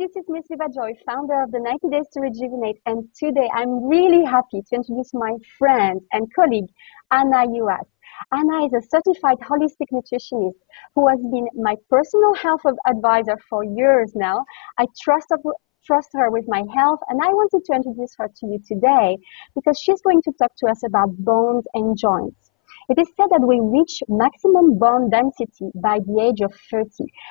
this is Miss Vivajoy, founder of the 90 Days to Rejuvenate, and today I'm really happy to introduce my friend and colleague, Anna Juhasz. Anna is a certified holistic nutritionist who has been my personal health advisor for years now. I trust her with my health, and I wanted to introduce her to you today because she's going to talk to us about bones and joints. It is said that we reach maximum bone density by the age of 30,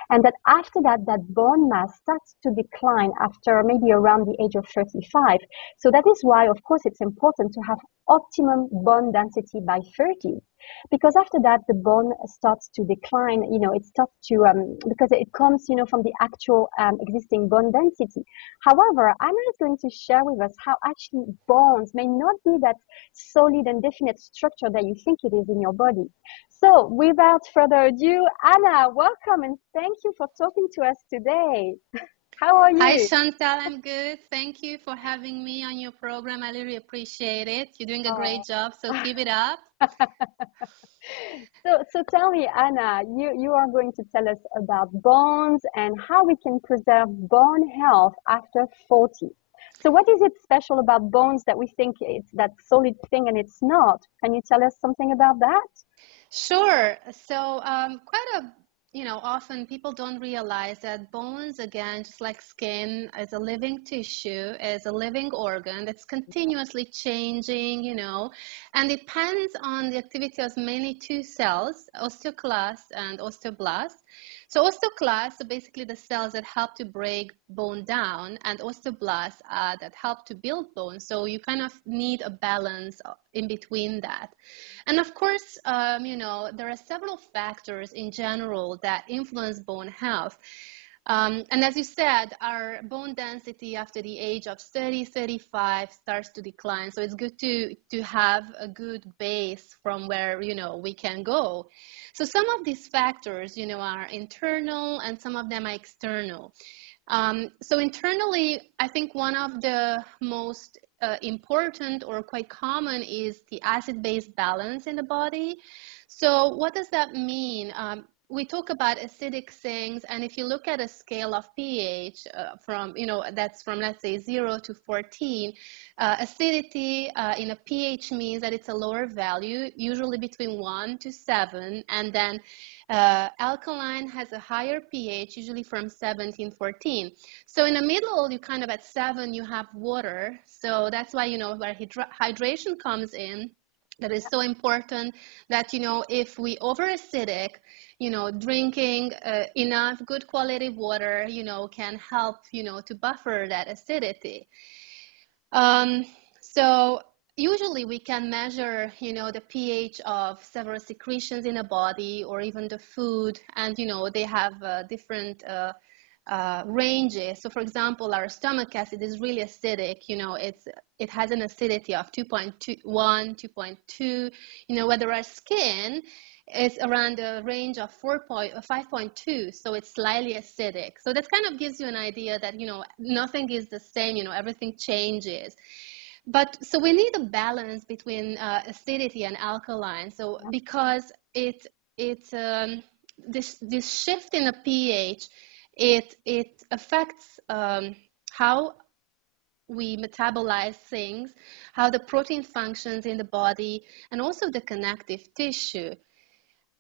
and that after that, that bone mass starts to decline after maybe around the age of 35. So that is why, of course, it's important to have optimum bone density by 30, because after that, the bone starts to decline, it starts to, because it comes, from the actual existing bone density. However, Anna is going to share with us how actually bones may not be that solid and definite structure that you think it is in your body. So without further ado, Anna, welcome and thank you for talking to us today. How are you? Hi, Chantal. I'm good. Thank you for having me on your program. I really appreciate it. You're doing a great job, so keep it up. So tell me, Anna, you are going to tell us about bones and how we can preserve bone health after 40. So what is it special about bones that we think it's that solid thing and it's not? Can you tell us something about that? Sure. So often people don't realize that bones, again, just like skin, is a living tissue, is a living organ that's continuously changing, and it depends on the activity of mainly two cells, osteoclasts and osteoblasts. So osteoclasts are basically the cells that help to break bone down, and osteoblasts that help to build bone. So you kind of need a balance in between that. And of course, there are several factors in general that influence bone health. And as you said, our bone density after the age of 30, 35 starts to decline. So it's good to have a good base from where, we can go. So some of these factors, are internal and some of them are external. So internally, I think one of the most important or quite common is the acid-base balance in the body. So what does that mean? We talk about acidic things, and if you look at a scale of pH that's from, let's say, 0 to 14, acidity in a pH means that it's a lower value, usually between 1 to 7, and then alkaline has a higher pH, usually from 17, 14. So in the middle, you kind of at 7, you have water. So that's why, where hydration comes in. That is so important that, if we over-acidic, drinking enough good quality water, can help, to buffer that acidity. So usually we can measure, the pH of several secretions in a body or even the food, and, they have different ranges. So for example, our stomach acid is really acidic, it has an acidity of 2.1, 2.2, whether our skin is around a range of 5.2, so it's slightly acidic. So that kind of gives you an idea that, nothing is the same, everything changes. But so we need a balance between acidity and alkaline. So because this shift in the pH, it affects how we metabolize things, how the protein functions in the body, and also the connective tissue.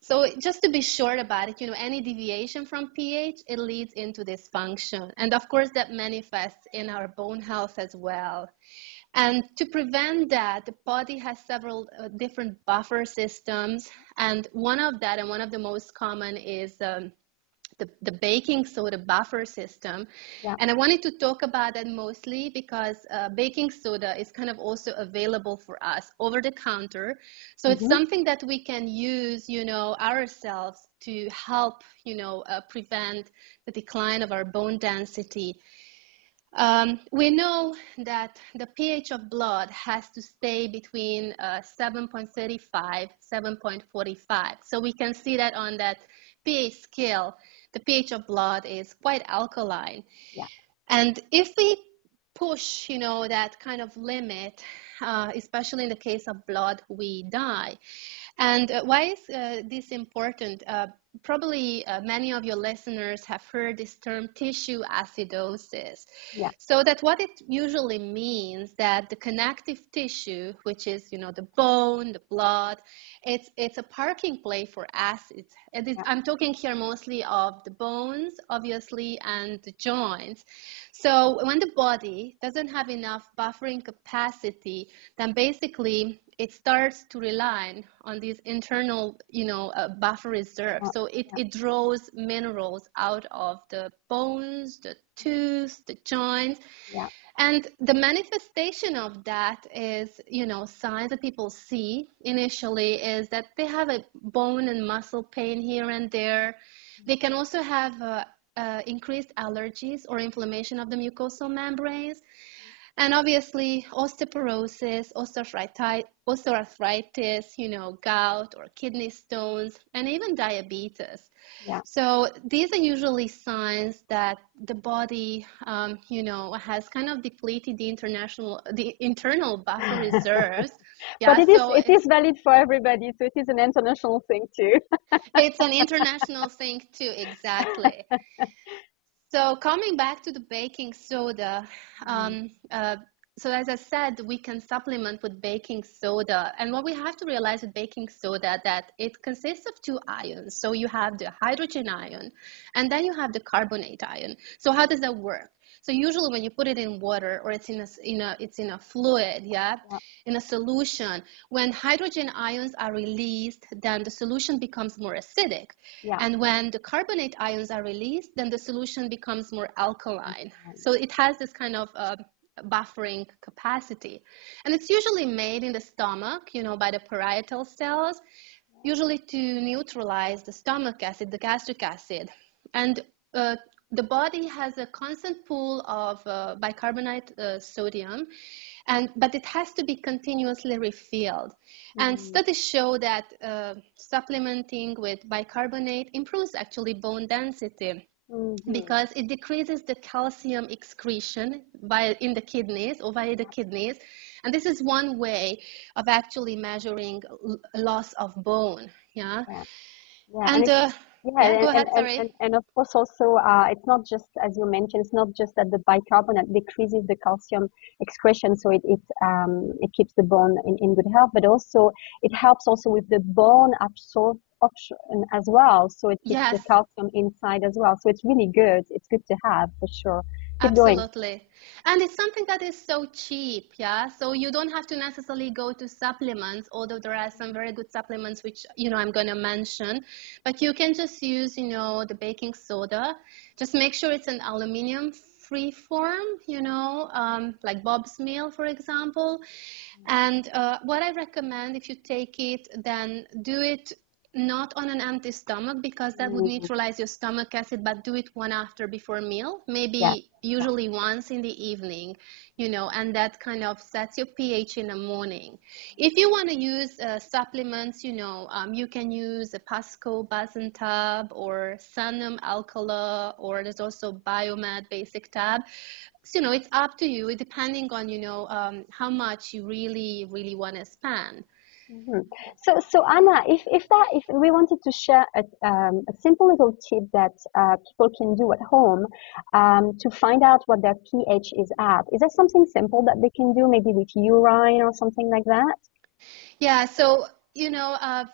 So just to be short about it, any deviation from pH, it leads into dysfunction. And of course, that manifests in our bone health as well. And to prevent that, the body has several different buffer systems. And one of the most common is the baking soda buffer system. Yeah. And I wanted to talk about that mostly because baking soda is kind of also available for us over the counter. So it's something that we can use, ourselves to help, prevent the decline of our bone density. We know that the pH of blood has to stay between 7.35, 7.45. So we can see that on that pH scale, the pH of blood is quite alkaline. Yeah. And if we push, that kind of limit, especially in the case of blood, we die. And why is this important? Probably many of your listeners have heard this term tissue acidosis. Yeah. So that what it usually means that the connective tissue, which is, the bone, the blood, it's a parking place for acids. Yeah. I'm talking here mostly of the bones, obviously, and the joints. So when the body doesn't have enough buffering capacity, then basically it starts to rely on these internal, buffer reserves. So it draws minerals out of the bones, the tooth, the joints. Yeah. And the manifestation of that is, signs that people see initially is that they have a bone and muscle pain here and there. They can also have increased allergies or inflammation of the mucosal membranes. And obviously, osteoporosis, osteoarthritis, gout or kidney stones, and even diabetes. Yeah. So these are usually signs that the body, has kind of depleted the internal buffer reserves. Yeah, but it is valid for everybody, so it is an international thing too. It's an international thing too, exactly. So coming back to the baking soda, so as I said, we can supplement with baking soda. And what we have to realize with baking soda, that it consists of two ions. So you have the hydrogen ion, and then you have the carbonate ion. So how does that work? So usually when you put it in water, or it's in a fluid, in a solution, when hydrogen ions are released, then the solution becomes more acidic. Yeah. And when the carbonate ions are released, then the solution becomes more alkaline. So it has this kind of buffering capacity. And it's usually made in the stomach, by the parietal cells, usually to neutralize the stomach acid, the gastric acid. And the body has a constant pool of bicarbonate sodium, but it has to be continuously refilled. And studies show that supplementing with bicarbonate improves actually bone density. Because it decreases the calcium excretion in the kidneys or via the kidneys. And this is one way of actually measuring loss of bone. Yeah. And go ahead, sorry. And of course also it's not just, as you mentioned, it's not just that the bicarbonate decreases the calcium excretion, so it keeps the bone in good health, but also it helps also with the bone absorption as well, so it keeps the calcium inside as well. So it's really good. It's good to have, for sure. Keep Absolutely. Going. And it's something that is so cheap, so you don't have to necessarily go to supplements, although there are some very good supplements which I'm going to mention, but you can just use the baking soda. Just make sure it's an aluminum free form, like Bob's Meal, for example. And what I recommend, if you take it, then do it not on an empty stomach, because that would neutralize your stomach acid, but do it one after before meal, maybe usually once in the evening, and that kind of sets your pH in the morning. If you want to use supplements, you can use a Pascoe Basentabs or Sanum Alkala, or there's also Biomed Basic Tab. So, it's up to you, depending on, how much you really want to spend. So Anna, if we wanted to share a simple little tip that people can do at home to find out what their pH is at, is there something simple that they can do, maybe with urine or something like that? Yeah, so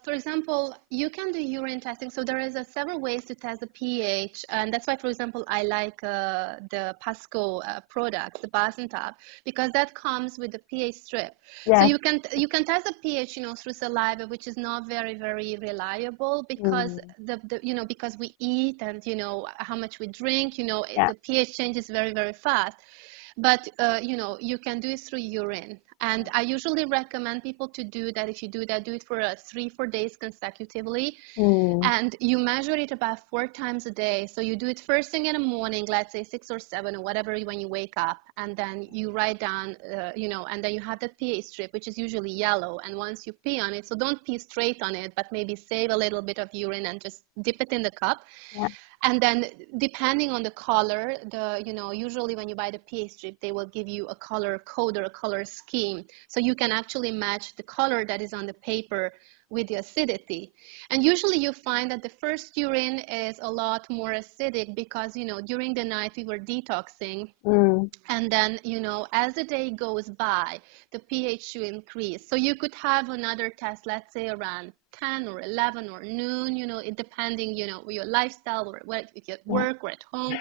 for example, you can do urine testing. So there is several ways to test the pH, and that's why, for example, I like the Pascoe product, the Basentabs, because that comes with the pH strip. Yeah. So you can test the pH, through saliva, which is not very reliable, because because we eat and how much we drink, the pH changes very fast. But you can do it through urine, and I usually recommend people to do that. If you do that, do it for 3-4 days consecutively, and you measure it about 4 times a day. So you do it first thing in the morning, let's say 6 or 7 or whatever, when you wake up, and then you write down and then you have the pH strip, which is usually yellow, and once you pee on it, so don't pee straight on it, but maybe save a little bit of urine and just dip it in the cup. And then depending on the color, usually when you buy the pH strip, they will give you a color code or a color scheme. So you can actually match the color that is on the paper with the acidity. And usually you find that the first urine is a lot more acidic because, you know, during the night we were detoxing. And then, you know, as the day goes by, the pH should increase. So you could have another test, let's say around 10 or 11 or noon, you know, it depending, you know, your lifestyle or what, if you're at work or at home.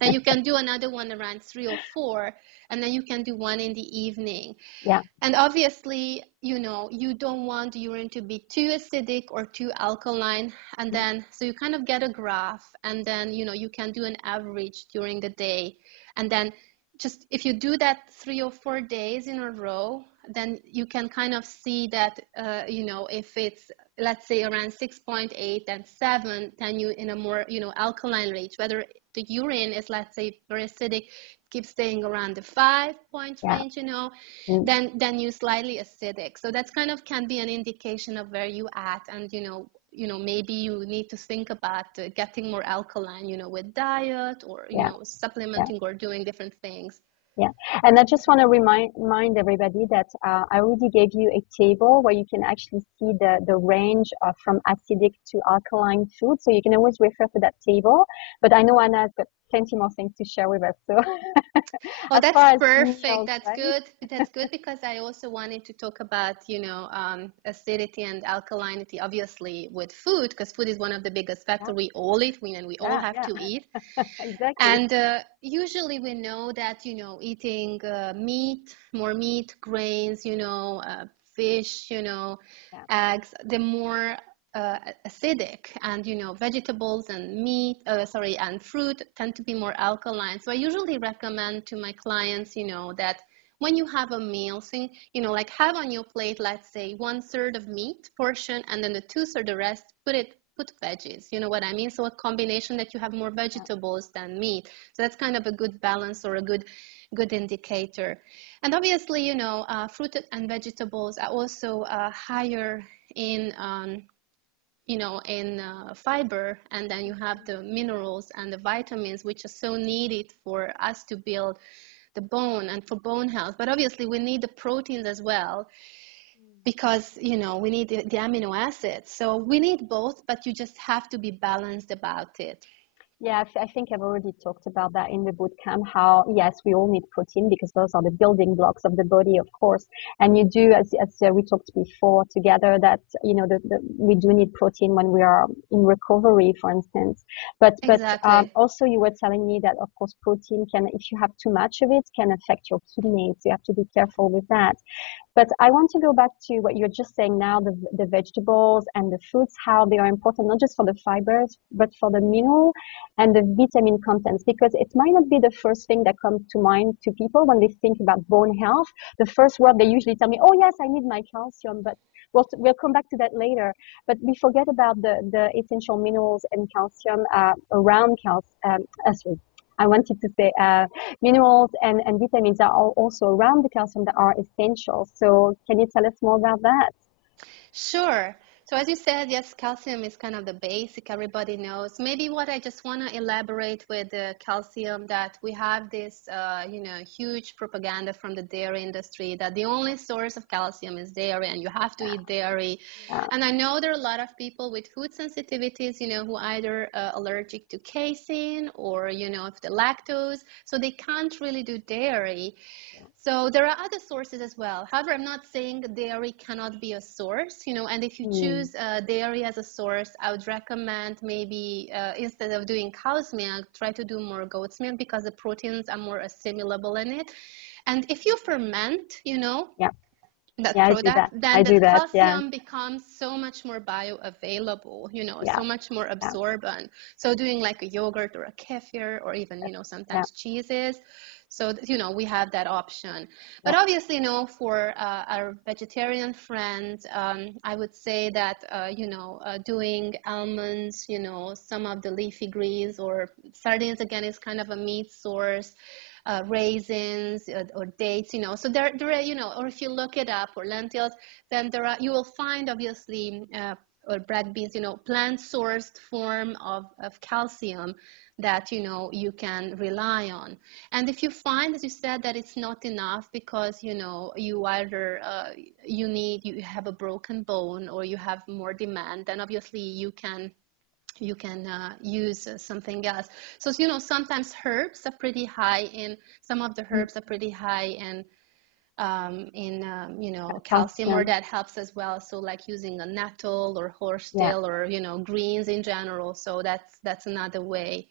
Then you can do another one around 3 or 4, and then you can do one in the evening. Yeah. And obviously, you know, you don't want the urine to be too acidic or too alkaline. And then, so you kind of get a graph, and then, you know, you can do an average during the day. And then just if you do that 3 or 4 days in a row, then you can kind of see that, you know, if it's, let's say around 6.8 and 7, then you in a more, you know, alkaline range, whether the urine is, let's say, very acidic, keeps staying around the 5-point range, you know, then you slightly acidic. So that's kind of can be an indication of where you at, and, you know, maybe you need to think about getting more alkaline, you know, with diet or, you know, supplementing or doing different things. Yeah, and I just want to remind everybody that I already gave you a table where you can actually see the range from acidic to alkaline food. So you can always refer to that table. But I know Anna's got plenty more things to share with us. So oh, that's perfect. Meals, that's right? good. That's good, because I also wanted to talk about, you know, acidity and alkalinity, obviously, with food, because food is one of the biggest factors. We all eat, and we all have to eat. Exactly. And usually we know that, you know, eating more meat, grains, you know, fish, you know, eggs, the more acidic, and, you know, vegetables and meat, and fruit tend to be more alkaline. So I usually recommend to my clients, you know, that when you have a meal, so, you know, like have on your plate, let's say 1/3 of meat portion, and then the 2/3, the rest, put veggies, you know what I mean? So a combination that you have more vegetables than meat. So that's kind of a good balance, or a good indicator. And obviously, you know, fruit and vegetables are also higher in you know, in fiber, and then you have the minerals and the vitamins, which are so needed for us to build the bone and for bone health. But obviously we need the proteins as well, because, you know, we need the amino acids. So we need both, but you just have to be balanced about it. Yeah, I think I've already talked about that in the boot camp, how, yes, we all need protein because those are the building blocks of the body, of course. And you do, as we talked before together, that, you know, we do need protein when we are in recovery, for instance. But also you were telling me that, of course, protein can, if you have too much of it, can affect your kidneys. You have to be careful with that. But I want to go back to what you're just saying now, the vegetables and the fruits, how they are important, not just for the fibers, but for the mineral and the vitamin contents, because it might not be the first thing that comes to mind to people when they think about bone health. The first word they usually tell me, oh yes, I need my calcium, but we'll come back to that later. But we forget about the essential minerals and calcium around calcium. I wanted to say minerals and vitamins are also around the calcium that are essential. So can you tell us more about that? Sure. So as you said, yes, calcium is kind of the basic, everybody knows. Maybe what I just want to elaborate with the calcium, that we have this, you know, huge propaganda from the dairy industry that the only source of calcium is dairy and you have to eat dairy. And I know there are a lot of people with food sensitivities, you know, who either allergic to casein or, you know, if the lactose, so they can't really do dairy. So there are other sources as well. However, I'm not saying dairy cannot be a source, you know, and if you choose dairy as a source, I would recommend maybe instead of doing cow's milk, try to do more goat's milk, because the proteins are more assimilable in it. And if you ferment, you know, that product, then the calcium becomes so much more bioavailable, you know, so much more absorbent. So doing like a yogurt or a kefir, or even, you know, sometimes cheeses. So, you know, we have that option. But obviously, you know, for our vegetarian friends, I would say that, you know, doing almonds, you know, some of the leafy greens, or sardines, again, is kind of a meat source. Raisins or dates, you know, so there are, you know, or if you look it up, or lentils, then there are, you will find obviously, or bread beans, you know, plant sourced form of calcium that, you know, you can rely on. And if you find, as you said, that it's not enough because, you know, you either you have a broken bone or you have more demand, then obviously you can use something else. So, you know, sometimes herbs are pretty high in, some of the herbs are pretty high in you know, calcium, or that helps as well. So like using a nettle or horsetail or, you know, greens in general. So that's another way.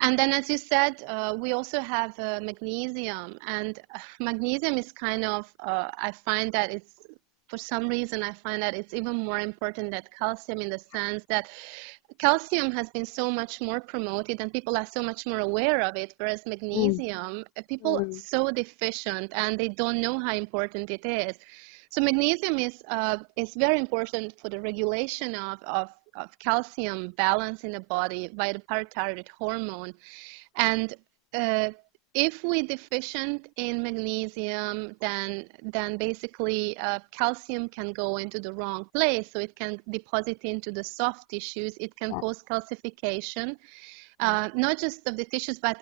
And then, as you said, we also have magnesium, and magnesium is kind of, I find that it's, for some reason, I find that it's even more important than calcium, in the sense that calcium has been so much more promoted and people are so much more aware of it, whereas magnesium, people are so deficient and they don't know how important it is. So magnesium is very important for the regulation of calcium balance in the body by the parathyroid hormone. And if we're deficient in magnesium, then basically calcium can go into the wrong place. So it can deposit into the soft tissues. It can cause calcification, not just of the tissues, but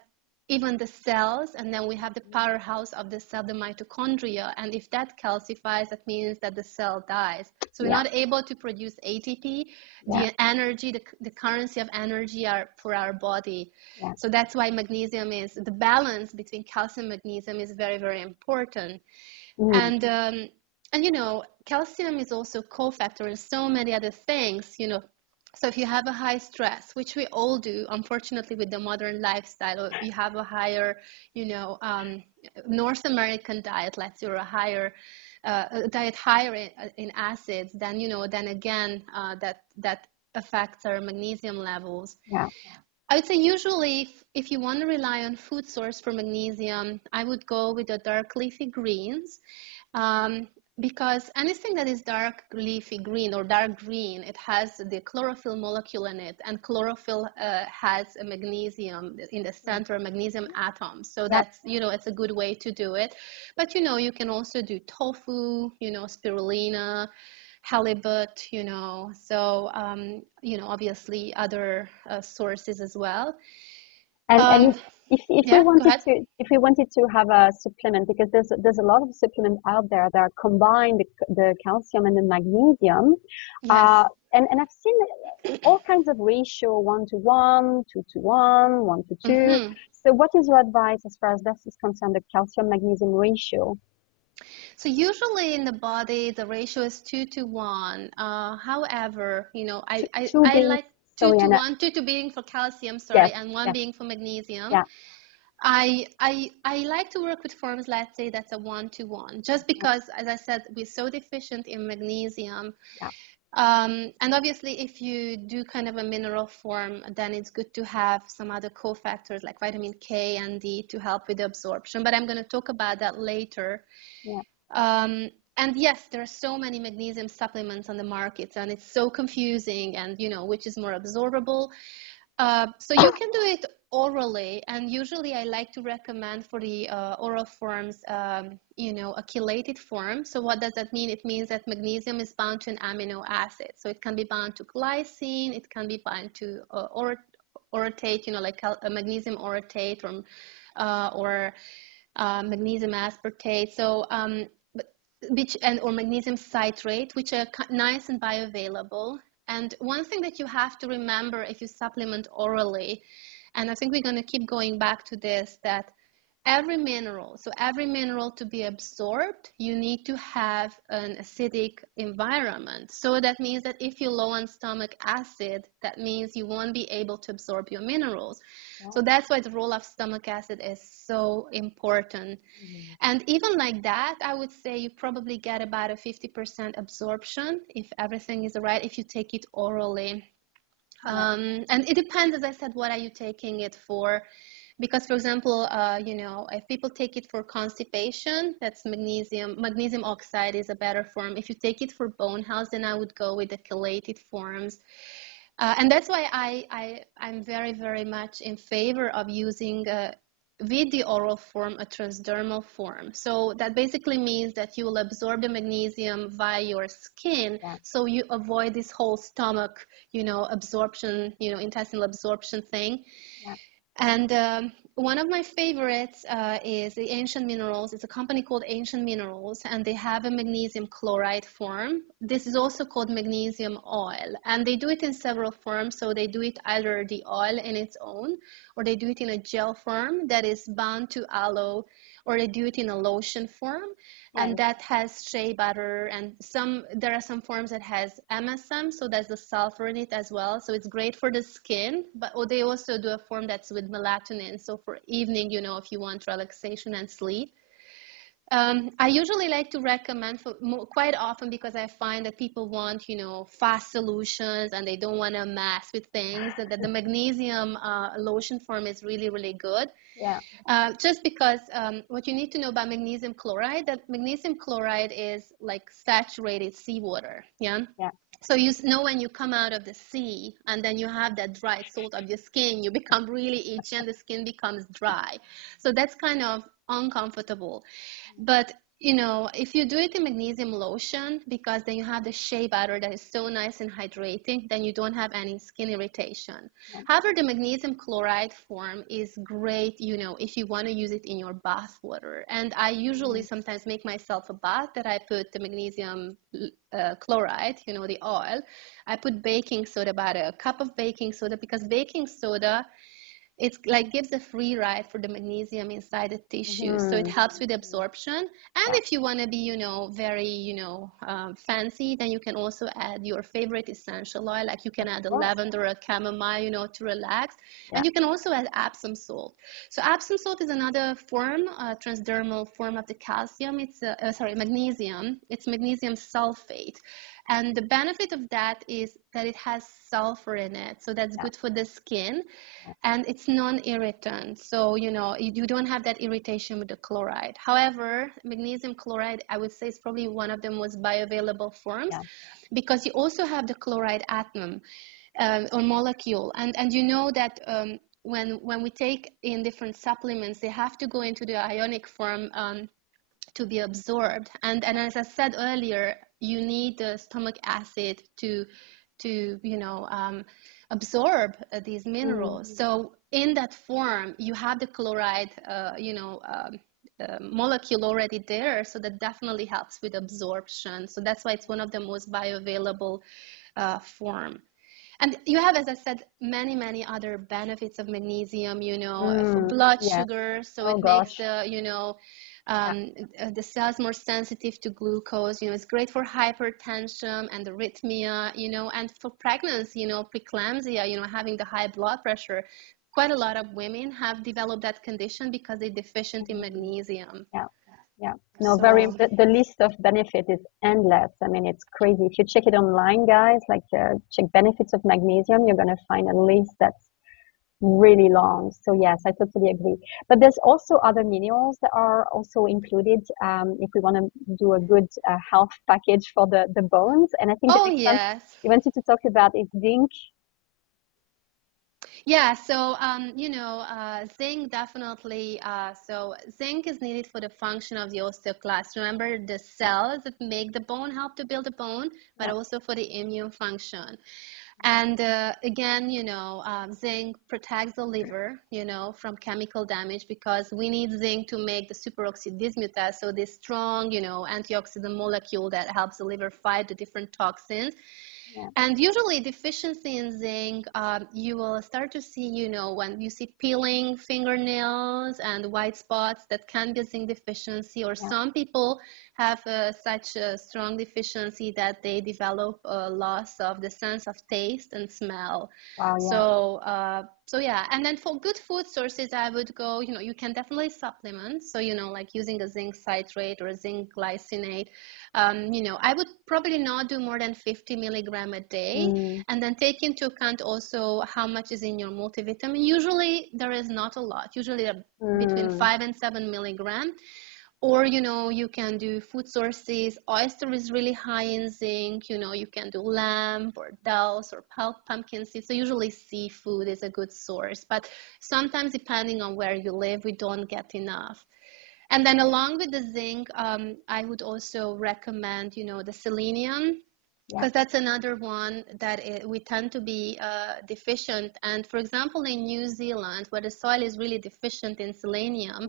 even the cells. And then we have the powerhouse of the cell, the mitochondria. And if that calcifies, that means that the cell dies. So we're not able to produce ATP, the energy, the currency of energy for our body. So that's why magnesium is, the balance between calcium and magnesium is very, very important. And you know, calcium is also cofactor in so many other things, you know. So if you have a high stress, which we all do, unfortunately, with the modern lifestyle, or you have a higher, you know, North American diet, let's say, or a higher diet higher in acids, then, you know, then again, that affects our magnesium levels. I would say usually if you want to rely on food source for magnesium, I would go with the dark leafy greens. Because anything that is dark leafy green or dark green, it has the chlorophyll molecule in it, and chlorophyll has a magnesium in the center, magnesium atom. So that's, you know, it's a good way to do it. But, you know, you can also do tofu, you know, spirulina, halibut, you know, so, you know, obviously other sources as well. And if we wanted to have a supplement, because there's a lot of supplements out there that combine the calcium and the magnesium, and I've seen all kinds of ratio, 1:1, 2:1, 1:2. So what is your advice as far as that is concerned, the calcium magnesium ratio? So usually in the body, the ratio is 2:1. However, you know, I like 2:1, 2 being for calcium, and 1 being for magnesium. I like to work with forms, let's say that's a 1:1, just because, as I said, we're so deficient in magnesium. And obviously, if you do kind of a mineral form, then it's good to have some other cofactors like vitamin K and D to help with the absorption. But I'm going to talk about that later. And yes, there are so many magnesium supplements on the market, and it's so confusing, and, you know, which is more absorbable. So you can do it orally, and usually I like to recommend for the oral forms, you know, a chelated form. So what does that mean? It means that magnesium is bound to an amino acid. So it can be bound to glycine, it can be bound to orotate, you know, like a magnesium orotate or magnesium aspartate. So or magnesium citrate, which are nice and bioavailable. And one thing that you have to remember if you supplement orally, and I think we're going to keep going back to this, that every mineral to be absorbed, you need to have an acidic environment. So that means that if you're low on stomach acid, that means you won't be able to absorb your minerals. So that's why the role of stomach acid is so important. And even like that, I would say you probably get about a 50% absorption if everything is right, if you take it orally. And it depends, as I said, what are you taking it for? Because, for example, you know, if people take it for constipation, that's magnesium oxide is a better form. If you take it for bone health, then I would go with the chelated forms. And that's why I'm very, very much in favor of using with the oral form a transdermal form. So that basically means that you will absorb the magnesium via your skin, so you avoid this whole stomach, you know, absorption, you know, intestinal absorption thing. And one of my favorites is the Ancient Minerals. It's a company called Ancient Minerals, and they have a magnesium chloride form. This is also called magnesium oil, and they do it in several forms. So they do it either the oil in its own, or they do it in a gel form that is bound to aloe, or they do it in a lotion form, and that has shea butter, and there are some forms that has MSM, so there's the sulfur in it as well, so it's great for the skin. But they also do a form that's with melatonin, so for evening, you know, if you want relaxation and sleep. I usually like to recommend quite often, because I find that people want, you know, fast solutions and they don't want to mess with things, that the magnesium lotion form is really, really good. Yeah. Just because what you need to know about magnesium chloride, that magnesium chloride is like saturated seawater. Yeah. Yeah. So you know, when you come out of the sea and then you have that dry salt of your skin, you become really itchy and the skin becomes dry. So that's kind of uncomfortable. But you know, if you do it in magnesium lotion, because then you have the shea butter that is so nice and hydrating, then you don't have any skin irritation. Yeah. However, the magnesium chloride form is great, you know, if you want to use it in your bath water. And I usually sometimes make myself a bath that I put the magnesium chloride, you know, the oil. I put baking soda, about a cup of baking soda, because baking soda, it's like gives a free ride for the magnesium inside the tissue, so it helps with absorption. And if you want to be, you know, very, you know, fancy, then you can also add your favorite essential oil, like you can add a lavender or a chamomile, you know, to relax. And you can also add Epsom salt. So Epsom salt is another form, transdermal form of the calcium. It's magnesium. It's magnesium sulfate. And the benefit of that is that it has sulfur in it, so that's good for the skin, and it's non-irritant. So, you know, you don't have that irritation with the chloride. However, magnesium chloride, I would say, is probably one of the most bioavailable forms, because you also have the chloride atom or molecule. And you know that when we take in different supplements, they have to go into the ionic form to be absorbed. And as I said earlier, you need the stomach acid to you know, absorb these minerals. So in that form, you have the chloride, you know, molecule already there, so that definitely helps with absorption. So that's why it's one of the most bioavailable form. And you have, as I said, many other benefits of magnesium, you know, for blood sugar. So it makes the, you know, the cells more sensitive to glucose. You know, it's great for hypertension and arrhythmia, you know, and for pregnancy, you know, preeclampsia, you know, having the high blood pressure. Quite a lot of women have developed that condition because they're deficient in magnesium. Yeah. No, the list of benefits is endless. I mean, it's crazy. If you check it online, guys, like check benefits of magnesium, you're going to find a list that's really long. So yes, I totally agree. But there's also other minerals that are also included if we want to do a good health package for the bones. And I think the next one you wanted to talk about is zinc. Yeah, so you know, zinc definitely. So zinc is needed for the function of the osteoclasts. Remember, the cells that make the bone help to build the bone, but also for the immune function. And again, you know, zinc protects the liver, you know, from chemical damage, because we need zinc to make the superoxide dismutase, so this strong, you know, antioxidant molecule that helps the liver fight the different toxins. And usually deficiency in zinc, you will start to see, you know, when you see peeling fingernails and white spots, that can be a zinc deficiency. Or some people have such a strong deficiency that they develop a loss of the sense of taste and smell. So yeah, and then for good food sources, I would go, you know, you can definitely supplement. So, you know, like using a zinc citrate or a zinc glycinate. You know, I would probably not do more than 50 milligram a day, and then take into account also how much is in your multivitamin. Usually there is not a lot, usually between 5 and 7 milligram. Or, you know, you can do food sources. Oyster is really high in zinc. You know, you can do lamb or dulse or pumpkin seeds. So usually seafood is a good source. But sometimes, depending on where you live, we don't get enough. And then along with the zinc, I would also recommend, you know, the selenium. because that's another one that we tend to be deficient. And for example, in New Zealand, where the soil is really deficient in selenium,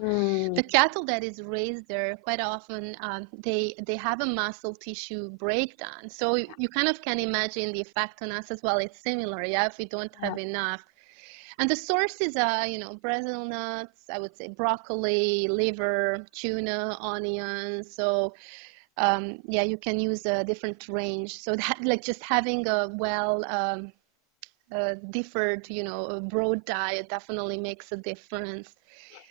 the cattle that is raised there, quite often they have a muscle tissue breakdown. So you kind of can imagine the effect on us as well. It's similar, yeah, if we don't have enough. And the sources are, you know, Brazil nuts, I would say broccoli, liver, tuna, onions. So yeah, you can use a different range. So that, like, just having a differed, you know, a broad diet definitely makes a difference.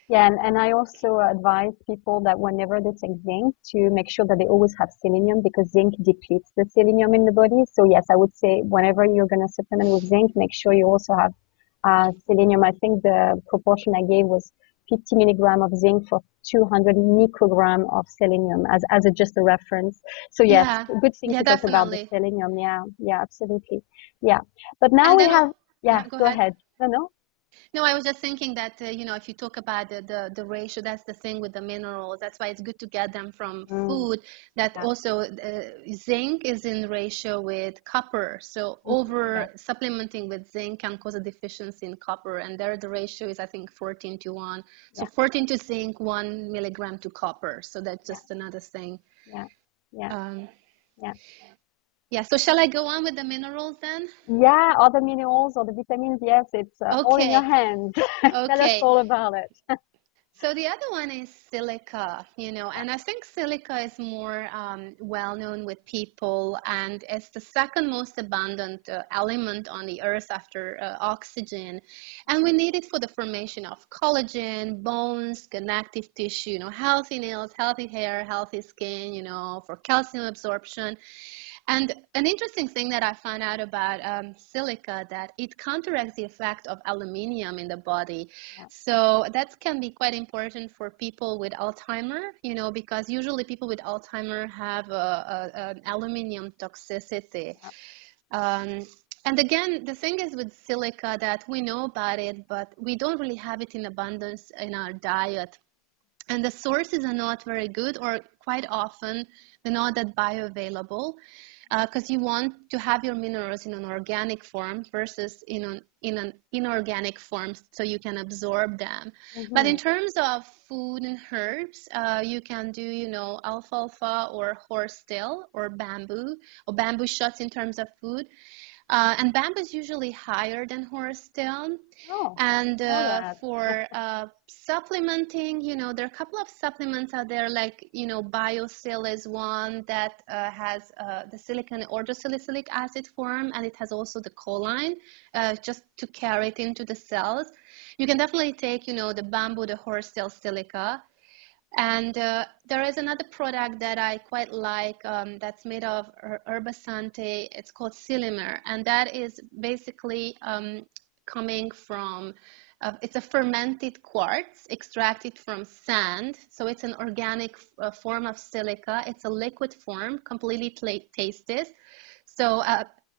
Yeah, and I also advise people that whenever they take zinc to make sure that they always have selenium, because zinc depletes the selenium in the body. So yes, I would say whenever you're going to supplement with zinc, make sure you also have selenium. I think the proportion I gave was 50 milligram of zinc for 200 microgram of selenium as just a reference. So yes, Yeah, good thing yeah, to talk about the definitely. selenium. Yeah, absolutely. Yeah, but now And we then, have, yeah, yeah, go go ahead. ahead. No. No, I was just thinking that, you know, if you talk about the ratio, that's the thing with the minerals. That's why it's good to get them from food. That Yeah. also, zinc is in ratio with copper. So over Okay. supplementing with zinc can cause a deficiency in copper. And there the ratio is, I think, 14 to 1. So Yeah. 14 to zinc, 1 milligram to copper. So that's Yeah. just another thing. Yeah. Yeah. Um, Yeah. yeah, so shall I go on with the minerals then? Yeah, other minerals or the vitamins, yes, it's all in your Okay, hands. Tell us okay. all about it. So the other one is silica, you know, and I think silica is more well known with people, and it's the second most abundant element on the earth after oxygen. And we need it for the formation of collagen, bones, connective tissue, you know, healthy nails, healthy hair, healthy skin, you know, for calcium absorption. And an interesting thing that I found out about silica, that it counteracts the effect of aluminium in the body. Yeah. So that can be quite important for people with Alzheimer, you know, because usually people with Alzheimer have an aluminium toxicity. Um, and again, the thing is with silica that we know about it, but we don't really have it in abundance in our diet. And the sources are not very good, or quite often they're not that bioavailable, because you want to have your minerals in an organic form versus in an inorganic form, so you can absorb them. But in terms of food and herbs, you can do, you know, alfalfa or horsetail or bamboo shots in terms of food. And bamboo is usually higher than horsetail. Oh, And know that. for supplementing, you know, there are a couple of supplements out there, like, you know, BioSil is one that has the silicon orthosalicylic acid form, and it has also the choline, just to carry it into the cells. You can definitely take, you know, the bamboo, the horsetail silica. And there is another product that I quite like, that's made of herbacante. It's called Silimer, and that is basically coming from, it's a fermented quartz extracted from sand. So it's an organic form of silica. It's a liquid form, completely tasteless. So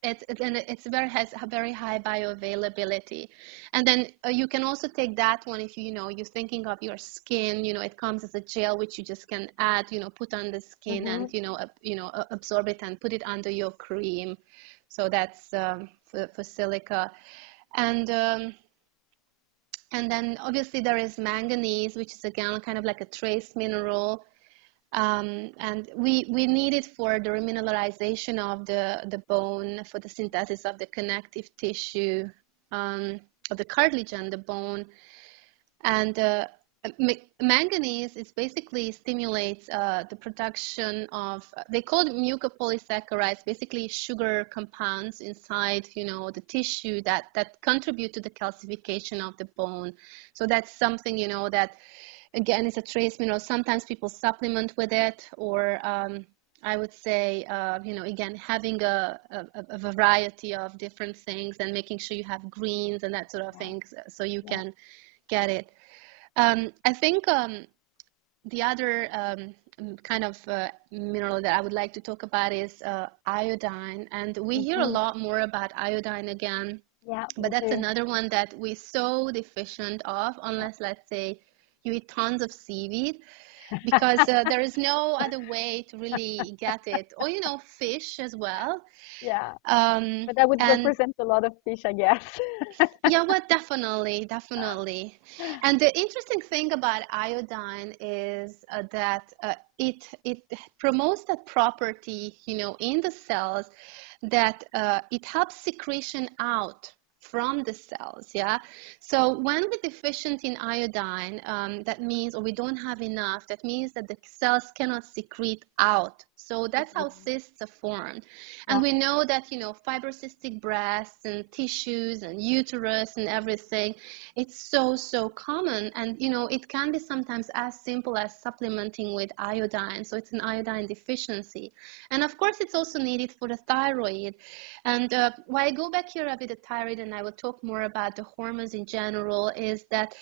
it's very, has a very high bioavailability. And then you can also take that one if you know, you're thinking of your skin, you know, it comes as a gel which you just can add, you know, put on the skin and absorb it and put it under your cream. So that's for silica. And then obviously there is manganese, which is again kind of like a trace mineral. And we need it for the remineralization of the bone, for the synthesis of the connective tissue, of the cartilage and the bone. And manganese is basically stimulates the production of, they call it mucopolysaccharides, basically sugar compounds inside, you know, the tissue that contribute to the calcification of the bone. So that's something, you know, that again is a trace mineral. Sometimes people supplement with it, or I would say, you know, again, having a variety of different things and making sure you have greens and that sort of things, so you can get it. I think the other kind of mineral that I would like to talk about is iodine. And we hear a lot more about iodine again, Yeah, but we that's do. another one that we're so deficient of, unless, let's say, you eat tons of seaweed. because there is no other way to really get it. Or, you know, fish as well. Yeah. But that would And represent a lot of fish, I guess. yeah, well, definitely, definitely. And the interesting thing about iodine is that it promotes that property, you know, in the cells, that it helps secretion out from the cells. Yeah. So when we're deficient in iodine, that means, or we don't have enough, that means that the cells cannot secrete out. So that's how cysts are formed. And we know that, you know, fibrocystic breasts and tissues and uterus and everything, it's so, so common. And, you know, it can be sometimes as simple as supplementing with iodine. So it's an iodine deficiency. And of course, it's also needed for the thyroid. And why I go back here with the thyroid, and I will talk more about the hormones in general, is that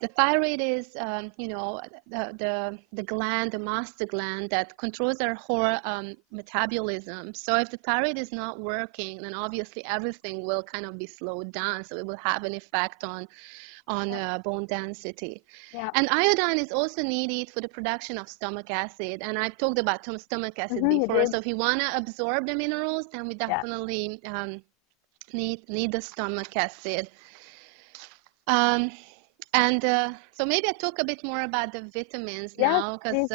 the thyroid is, you know, the gland, the master gland that controls our metabolism. So if the thyroid is not working, then obviously everything will kind of be slowed down. So it will have an effect on bone density. Yeah. And iodine is also needed for the production of stomach acid. And I've talked about stomach acid before. So if you want to absorb the minerals, then we definitely need the stomach acid. So maybe I talk a bit more about the vitamins now, because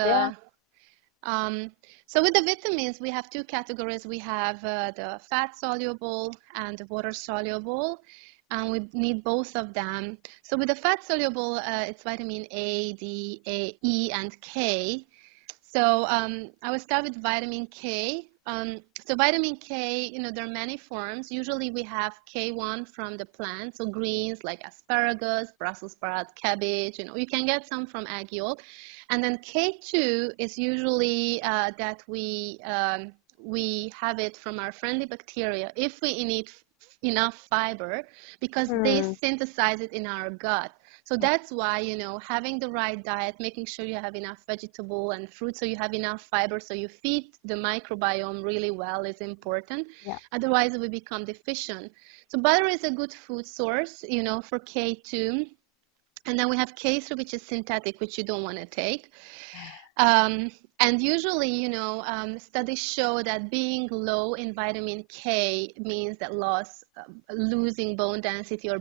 so with the vitamins, we have two categories. We have the fat soluble and the water soluble, and we need both of them. So with the fat soluble, it's vitamin A, D, E, and K. So I will start with vitamin K. So vitamin K, you know, there are many forms. Usually we have K1 from the plant, so greens like asparagus, Brussels sprout, cabbage, you know, you can get some from egg yolk. And then K2 is usually that we have it from our friendly bacteria if we eat enough fiber, because they synthesize it in our gut. So that's why, you know, having the right diet, making sure you have enough vegetable and fruit, so you have enough fiber, so you feed the microbiome really well, is important. Otherwise, we become deficient. So butter is a good food source, you know, for K2. And then we have K3, which is synthetic, which you don't want to take. And usually, you know, studies show that being low in vitamin K means that losing bone density, or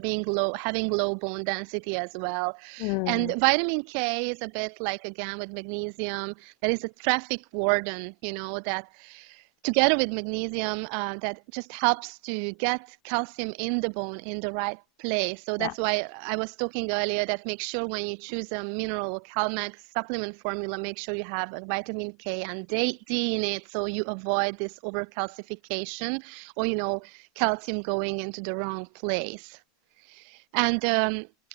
having low bone density as well. And vitamin K is a bit like, again, with magnesium, that is a traffic warden, you know, that together with magnesium, that just helps to get calcium in the bone in the right place. So that's why I was talking earlier that make sure when you choose a mineral CalMag supplement formula, make sure you have a vitamin K and D in it, so you avoid this overcalcification, or, you know, calcium going into the wrong place. And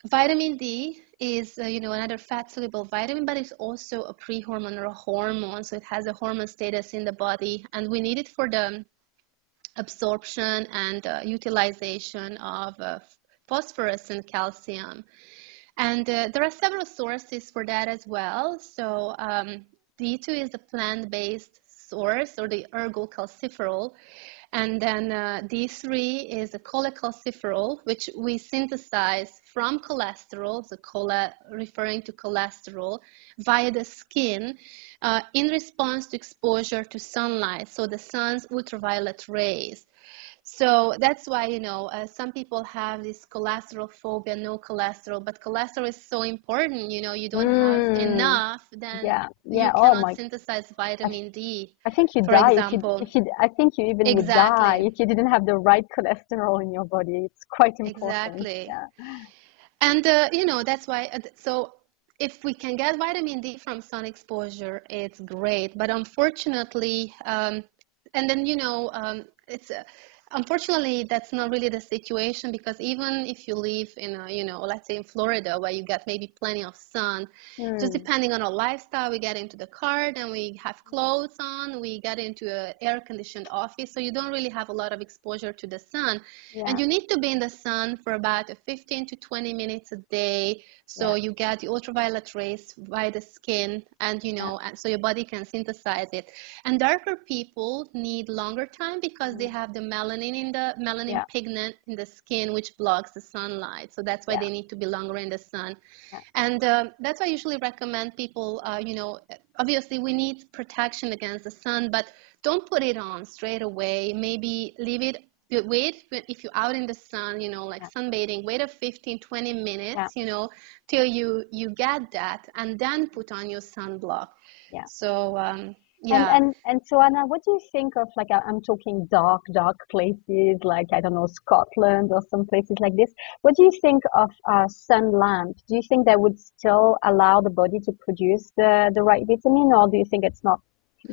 vitamin D is, you know, another fat-soluble vitamin, but it's also a pre-hormone or a hormone, so it has a hormone status in the body, and we need it for the absorption and utilization of phosphorus and calcium. And there are several sources for that as well. So D2 is the plant-based source, or the ergocalciferol. And then D3 is a cholecalciferol, which we synthesize from cholesterol, so referring to cholesterol, via the skin in response to exposure to sunlight, so the sun's ultraviolet rays. So that's why, you know, some people have this cholesterol phobia, no cholesterol, but cholesterol is so important, you know, you don't have enough, then you cannot synthesize vitamin D. I think you for die example. I think you even would die if you didn't have the right cholesterol in your body. It's quite important. Exactly. And, you know, that's why, so if we can get vitamin D from sun exposure, it's great. But unfortunately, and then, you know, unfortunately, that's not really the situation, because even if you live in a, you know, let's say in Florida, where you get maybe plenty of sun, just depending on our lifestyle, we get into the car, then we have clothes on, we get into an air-conditioned office, so you don't really have a lot of exposure to the sun. And you need to be in the sun for about 15 to 20 minutes a day, So you get the ultraviolet rays by the skin, and and so your body can synthesize it. And darker people need longer time because they have the melanin pigment in the skin, which blocks the sunlight. So that's why they need to be longer in the sun. And that's why I usually recommend people, obviously we need protection against the sun, but don't put it on straight away. Maybe leave it, wait, if you're out in the sun, like sunbathing, wait a 15-20 minutes, till you get that, and then put on your sunblock. So and so Anna, what do you think of, like, I'm talking dark places, like, I don't know, Scotland or some places like this? What do you think of sun lamp? Do you think that would still allow the body to produce the right vitamin, or do you think it's not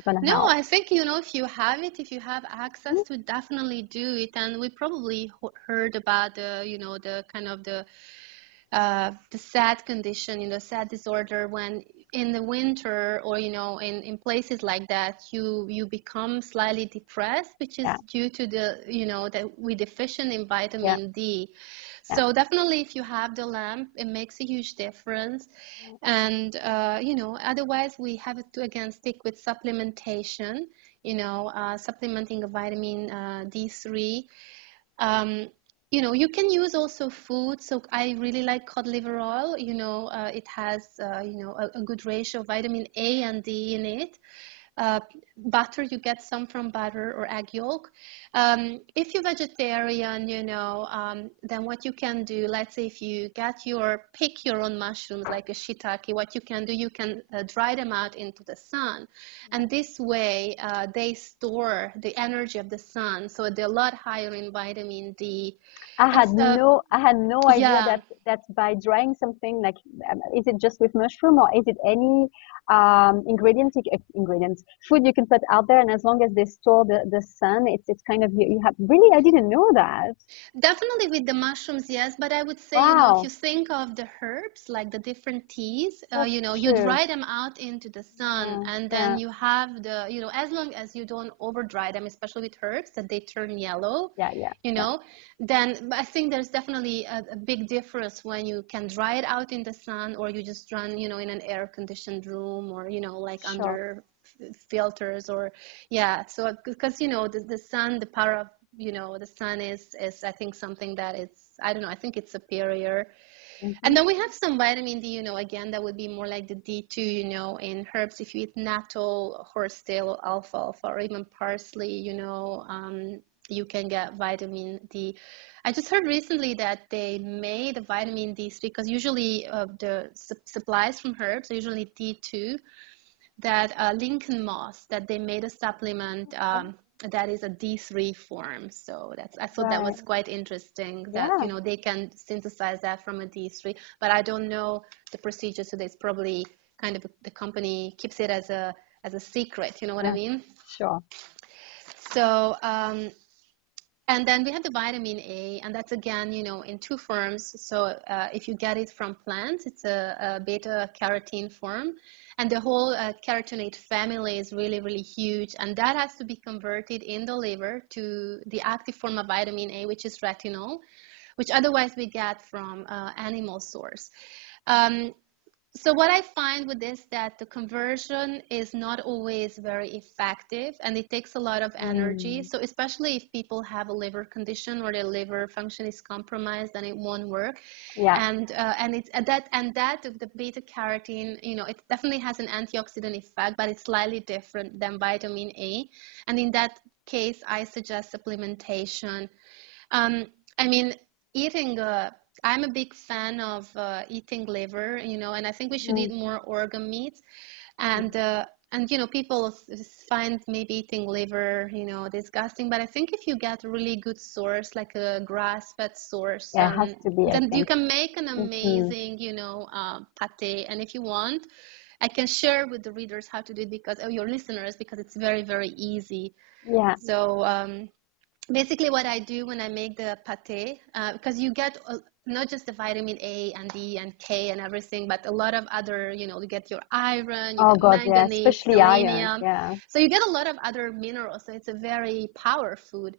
gonna No, help? I think, if you have access to it, definitely do it. And we probably heard about the kind of the SAD condition, SAD disorder, when in the winter, or in places like that, you become slightly depressed, which is due to that we deficient in vitamin D. So definitely, if you have the lamp, it makes a huge difference. And otherwise we have to again stick with supplementation, supplementing of vitamin D3. You can use also food. So I really like cod liver oil. It has a good ratio of vitamin A and D in it. Butter, you get some from butter or egg yolk. If you're vegetarian, then what you can do, let's say if you pick your own mushrooms like a shiitake, what you can do, you can dry them out into the sun. And this way, they store the energy of the sun. So they're a lot higher in vitamin D. I had no idea that by drying something, like, is it just with mushroom, or is it any food you can put out there, and as long as they store the sun, it's kind of, you have, really, I didn't know that. Definitely with the mushrooms, yes, but I would say, if you think of the herbs, like the different teas, you dry them out into the sun, and then you have the, as long as you don't over dry them, especially with herbs, that they turn yellow, then I think there's definitely a big difference when you can dry it out in the sun, or you just run, in an air-conditioned room, or, like under filters, or so because the sun, the power of the sun is I think something that it's, I don't know, I think it's superior. And then we have some vitamin D, again, that would be more like the D2, in herbs. If you eat natto, horsetail, alfalfa, or even parsley, you can get vitamin D. I just heard recently that they made a vitamin D3, because usually the supplies from herbs are usually D2, that Lincoln moss, that they made a supplement that is a D3 form. So I thought that was quite interesting, that they can synthesize that from a D3, but I don't know the procedure, so there's probably kind of, the company keeps it as a secret, you know what I mean? Sure. So and then we have the vitamin A, and that's again, in two forms. So if you get it from plants, it's a beta carotene form. And the whole carotenoid family is really, really huge. And that has to be converted in the liver to the active form of vitamin A, which is retinol, which otherwise we get from animal source. So what I find with this, that the conversion is not always very effective, and it takes a lot of energy. So especially if people have a liver condition, or their liver function is compromised, then it won't work. And the beta carotene, it definitely has an antioxidant effect, but it's slightly different than vitamin A. And in that case, I suggest supplementation. I mean, I'm a big fan of eating liver, and I think we should eat more organ meats. And people find maybe eating liver, disgusting. But I think if you get a really good source, like a grass-fed source, it has to be, then you can make an amazing, pate. And if you want, I can share with the readers how to do it, your listeners, because it's very, very easy. So basically what I do when I make the pate, because you get not just the vitamin A and D and K and everything, but a lot of other, you get your iron, you get manganese, especially selenium. iron. So you get a lot of other minerals. So it's a very power food.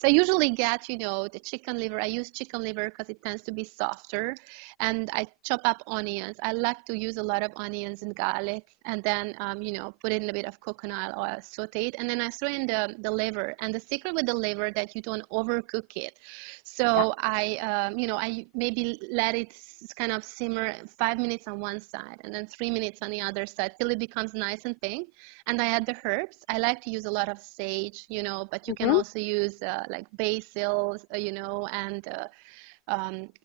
So I usually get, the chicken liver. I use chicken liver because it tends to be softer, and I chop up onions. I like to use a lot of onions and garlic, and then, put in a bit of coconut oil, saute it, and then I throw in the liver. And the secret with the liver that you don't overcook it. So I maybe let it kind of simmer 5 minutes on one side and then 3 minutes on the other side till it becomes nice and pink. And I add the herbs. I like to use a lot of sage, but you can also use like basil, and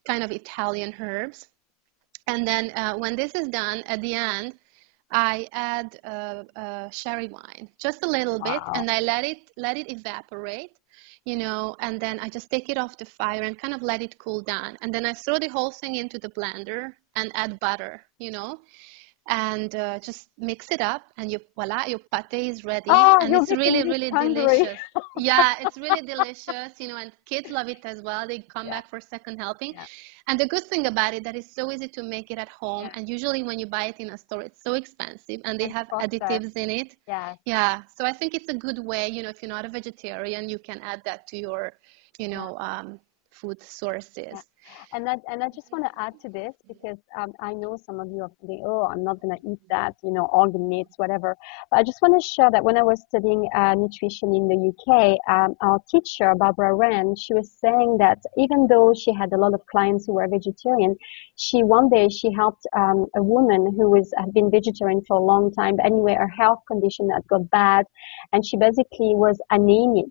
kind of Italian herbs. And then when this is done, at the end, I add sherry wine, just a little bit, and I let it evaporate, and then I just take it off the fire and kind of let it cool down. And then I throw the whole thing into the blender and add butter, and just mix it up, and voila, your pate is ready. And it's really, really delicious. Yeah, it's really delicious, and kids love it as well. They come back for second helping. And the good thing about it, that it's so easy to make it at home. And usually when you buy it in a store, it's so expensive, and they have additives in it. Yeah. So I think it's a good way, if you're not a vegetarian, you can add that to your, food sources. And I just want to add to this, because I know some of you are thinking, oh, I'm not going to eat that, organ meats, whatever. But I just want to share that when I was studying nutrition in the UK, our teacher, Barbara Wren, she was saying that even though she had a lot of clients who were vegetarian, one day she helped a woman who had been vegetarian for a long time. But anyway, her health condition had got bad, and she basically was anemic.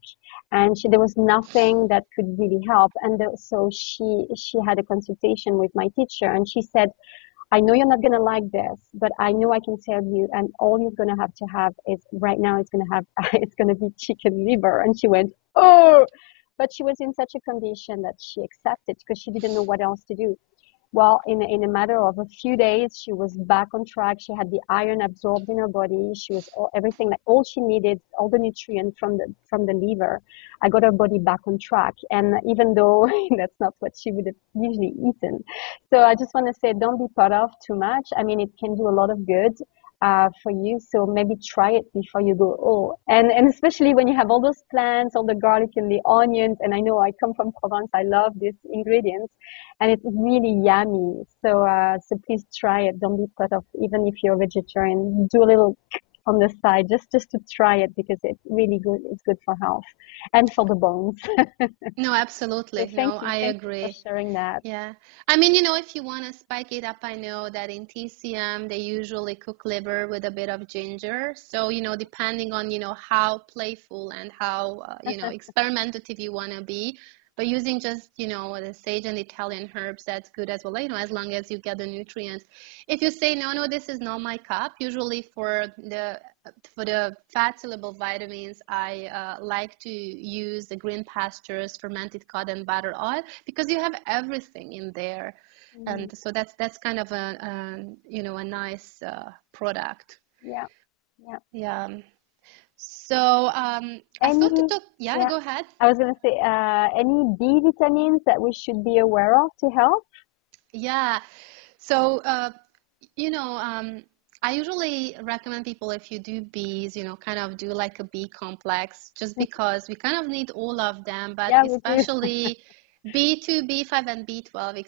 And there was nothing that could really help. And so she had a consultation with my teacher, and she said, I know you're not going to like this, but I know I can tell you, and all you're going to have is, right now it's going to be chicken liver. And she went, oh, but she was in such a condition that she accepted, because she didn't know what else to do. Well, in a matter of a few days, she was back on track. She had the iron absorbed in her body. She was everything, like all she needed, all the nutrients from the liver. I got her body back on track. And even though that's not what she would have usually eaten. So I just want to say, don't be put off too much. I mean, it can do a lot of good for you. So maybe try it before you go, oh, and especially when you have all those plants, all the garlic and the onions. And I know I come from Provence. I love these ingredients, and it's really yummy. So please try it. Don't be put off, even if you're a vegetarian. Do a little on the side, just to try it, because it's really good. It's good for health and for the bones. No, absolutely. So I agree. Thank you for sharing that. Yeah. I mean, if you want to spike it up, I know that in TCM, they usually cook liver with a bit of ginger. So, depending on, how playful and how, experimentative you want to be. But using just, the sage and Italian herbs, that's good as well, as long as you get the nutrients. If you say, no, this is not my cup, usually for the fat-soluble vitamins, I like to use the Green Pastures fermented cod and butter oil, because you have everything in there. And so that's kind of a nice product. Yeah. So I thought to talk. Yeah, go ahead. I was going to say, any B vitamins that we should be aware of to help? Yeah. So I usually recommend people, if you do Bs, kind of do like a B complex, just because we kind of need all of them, but especially B2, B5, and B12,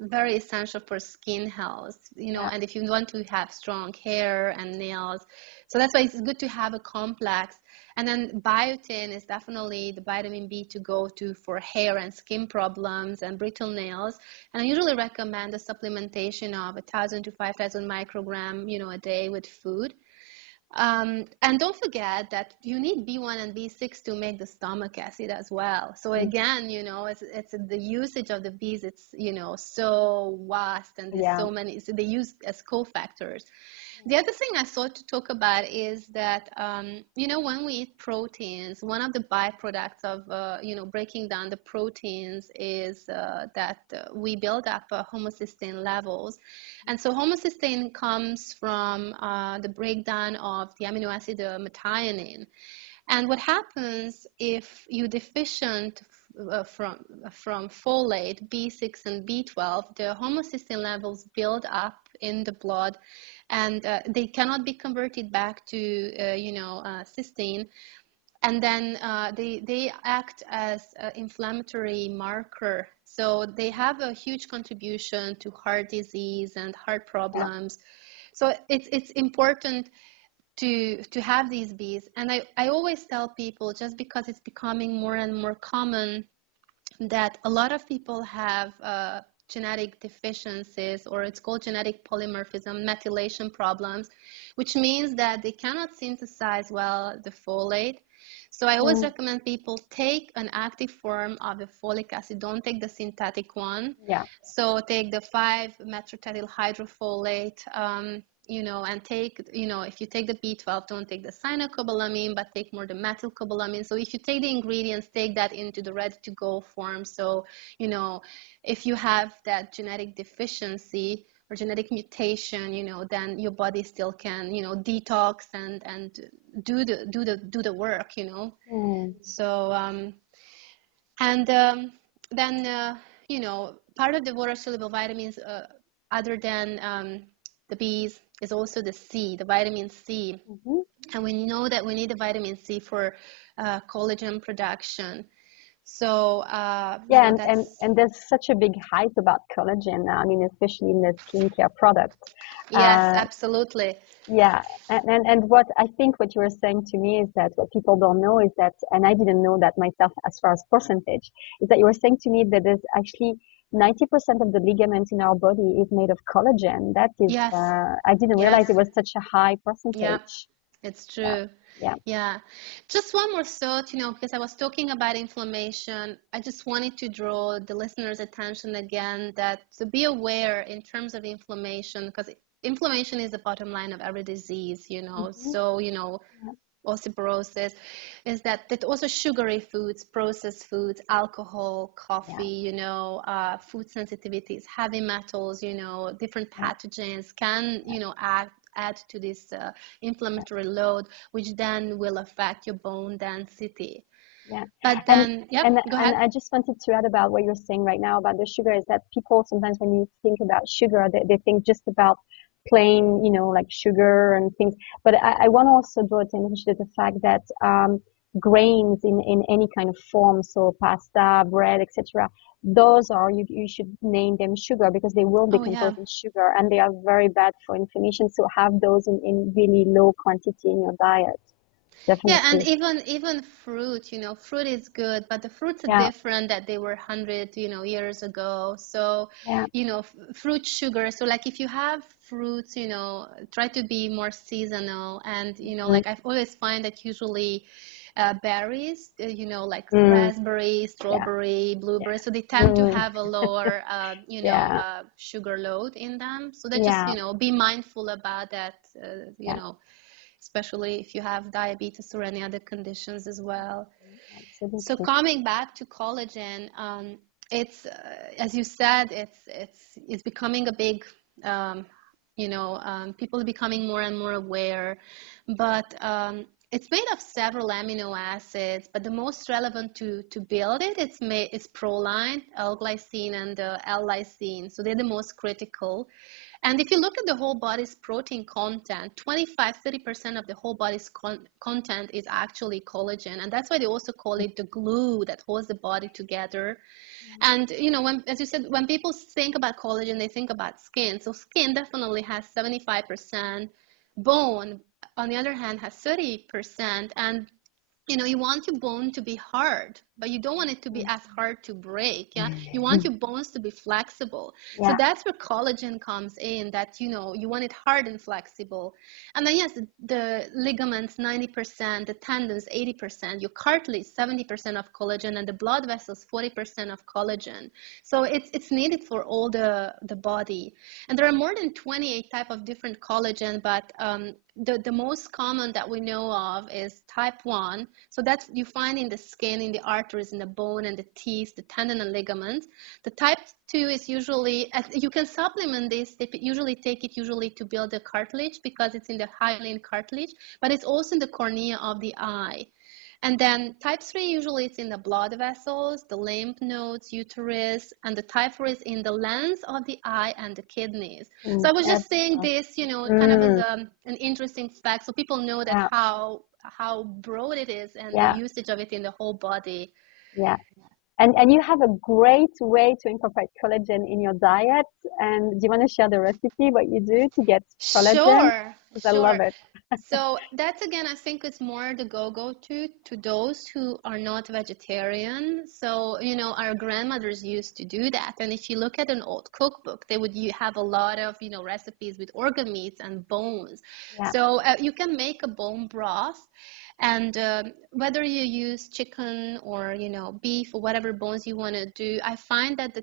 very essential for skin health, and if you want to have strong hair and nails. So that's why it's good to have a complex. And then biotin is definitely the vitamin B to go to for hair and skin problems and brittle nails. And I usually recommend the supplementation of 1,000 to 5,000 microgram, a day with food. And don't forget that you need B1 and B6 to make the stomach acid as well. So again, it's the usage of the Bs, it's, so vast, and there's so many, so they use as cofactors. The other thing I thought to talk about is that, when we eat proteins, one of the byproducts of, breaking down the proteins is that we build up homocysteine levels. And so homocysteine comes from the breakdown of the amino acid methionine. And what happens if you're deficient from folate, B6 and B12, the homocysteine levels build up in the blood, and they cannot be converted back to cysteine And then they act as an inflammatory marker. So they have a huge contribution to heart disease and heart problems. So it's important to have these bees. And I always tell people, just because it's becoming more and more common, that a lot of people have genetic deficiencies, or it's called genetic polymorphism, methylation problems, which means that they cannot synthesize well the folate. So I always recommend people take an active form of the folic acid. Don't take the synthetic one. Yeah. So take the 5-metrothiol hydrofolate, and take, if you take the B12, don't take the cyanocobalamin, but take more the methylcobalamin. So if you take the ingredients, take that into the ready-to-go form. So, if you have that genetic deficiency or genetic mutation, then your body still can, detox and do the work, So, then, part of the water-soluble vitamins, other than the B's, is also the C, the vitamin C. And we know that we need the vitamin C for collagen production. So and there's such a big hype about collagen. I mean, especially in the skincare products. Yes, absolutely. Yeah, and what I think what you were saying to me is that what people don't know is that, and I didn't know that myself as far as percentage, is that you were saying to me that there's actually 90% of the ligament in our body is made of collagen. That is, Yes. I didn't realize it was such a high percentage. Yeah, it's true. Yeah. Just one more thought, because I was talking about inflammation. I just wanted to draw the listeners' attention again that to be aware in terms of inflammation, because inflammation is the bottom line of every disease, So, osteoporosis is that also sugary foods, processed foods, alcohol, coffee, food sensitivities, heavy metals, different pathogens can, add to this inflammatory load, which then will affect your bone density. Yeah. But then, go ahead. And I just wanted to add about what you're saying right now about the sugar, is that people sometimes when you think about sugar, they think just about plain, like sugar and things. But I want to also draw attention to the fact that grains in any kind of form, so pasta, bread, etc., those are, you should name them sugar, because they will decompose in sugar, and they are very bad for inflammation. So have those in really low quantity in your diet. Definitely. Yeah, and even fruit, fruit is good, but the fruits are different that they were 100, years ago. So, fruit sugar. So like if you have fruits, try to be more seasonal. And, like I always find that usually berries, like raspberry, strawberry, blueberry. So they tend to have a lower, sugar load in them. So that just, be mindful about that, especially if you have diabetes or any other conditions as well. Absolutely. So coming back to collagen, it's as you said, it's becoming a big, people are becoming more and more aware, but it's made of several amino acids, but the most relevant to build it, it's proline, L-glycine, and L-lysine. So they're the most critical. And if you look at the whole body's protein content, 25-30% of the whole body's content is actually collagen. And that's why they also call it the glue that holds the body together. And, as you said, when people think about collagen, they think about skin. So skin definitely has 75%. Bone, on the other hand, has 30%. And, you want your bone to be hard, but you don't want it to be as hard to break. Yeah, you want your bones to be flexible. So that's where collagen comes in, that you want it hard and flexible. And then yes, the ligaments 90%, the tendons 80%, your cartilage 70% of collagen, and the blood vessels 40% of collagen. So it's needed for all the body. And there are more than 28 type of different collagen, but the most common that we know of is type 1. So that's you find in the skin, in the arteries, in the bone, and the teeth, the tendon and ligaments. The type 2 is usually, you can supplement this, they usually take it to build the cartilage, because it's in the hyaline cartilage, but it's also in the cornea of the eye. And then type 3, usually it's in the blood vessels, the lymph nodes, uterus, and the type 4 is in the lens of the eye and the kidneys. So I was just saying this, kind of as an interesting fact, so people know that how broad it is and the usage of it in the whole body. Yeah. And you have a great way to incorporate collagen in your diet. And do you want to share the recipe, what you do to get collagen? Sure. I love it. So that's, again, I think it's more the go-go to those who are not vegetarian. So, our grandmothers used to do that. And if you look at an old cookbook, they would have a lot of, recipes with organ meats and bones. Yeah. So you can make a bone broth. And whether you use chicken or, beef or whatever bones you want to do, I find that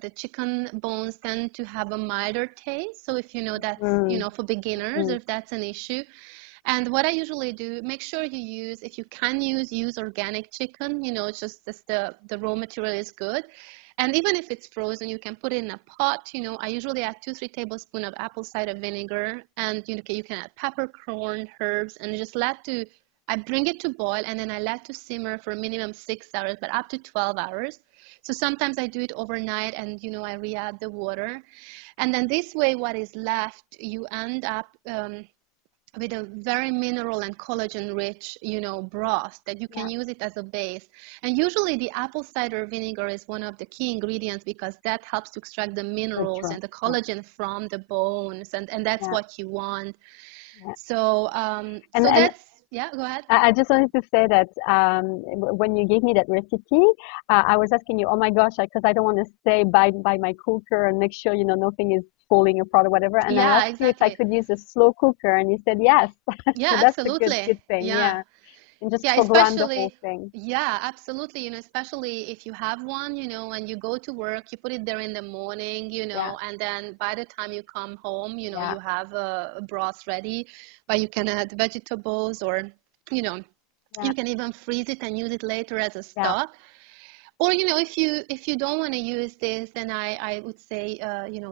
the chicken bones tend to have a milder taste. So if that's, for beginners, or if that's an issue. And what I usually do, make sure you use, if you can use organic chicken, it's just the raw material is good. And even if it's frozen, you can put it in a pot. I usually add 2-3 tablespoons of apple cider vinegar, and you can add peppercorn, herbs, and just I bring it to boil, and then I let to simmer for a minimum 6 hours, but up to 12 hours. So sometimes I do it overnight, and I re-add the water. And then this way, what is left, you end up with a very mineral and collagen rich, broth that you can use it as a base. And usually the apple cider vinegar is one of the key ingredients, because that helps to extract the minerals and the collagen from the bones, and that's what you want. So, that's, yeah, go ahead. I just wanted to say that when you gave me that recipe, I was asking you, oh my gosh, because I don't want to stay by my cooker and make sure, nothing is falling apart or whatever. And I asked you if I could use a slow cooker, and you said yes. Yeah, so that's absolutely. a good thing. Yeah. And just program the whole thing. Yeah, absolutely. Especially if you have one, and you go to work, you put it there in the morning, and then by the time you come home, you have a broth ready, but you can add vegetables, or, you can even freeze it and use it later as a stock. Or, if you don't want to use this, then I would say,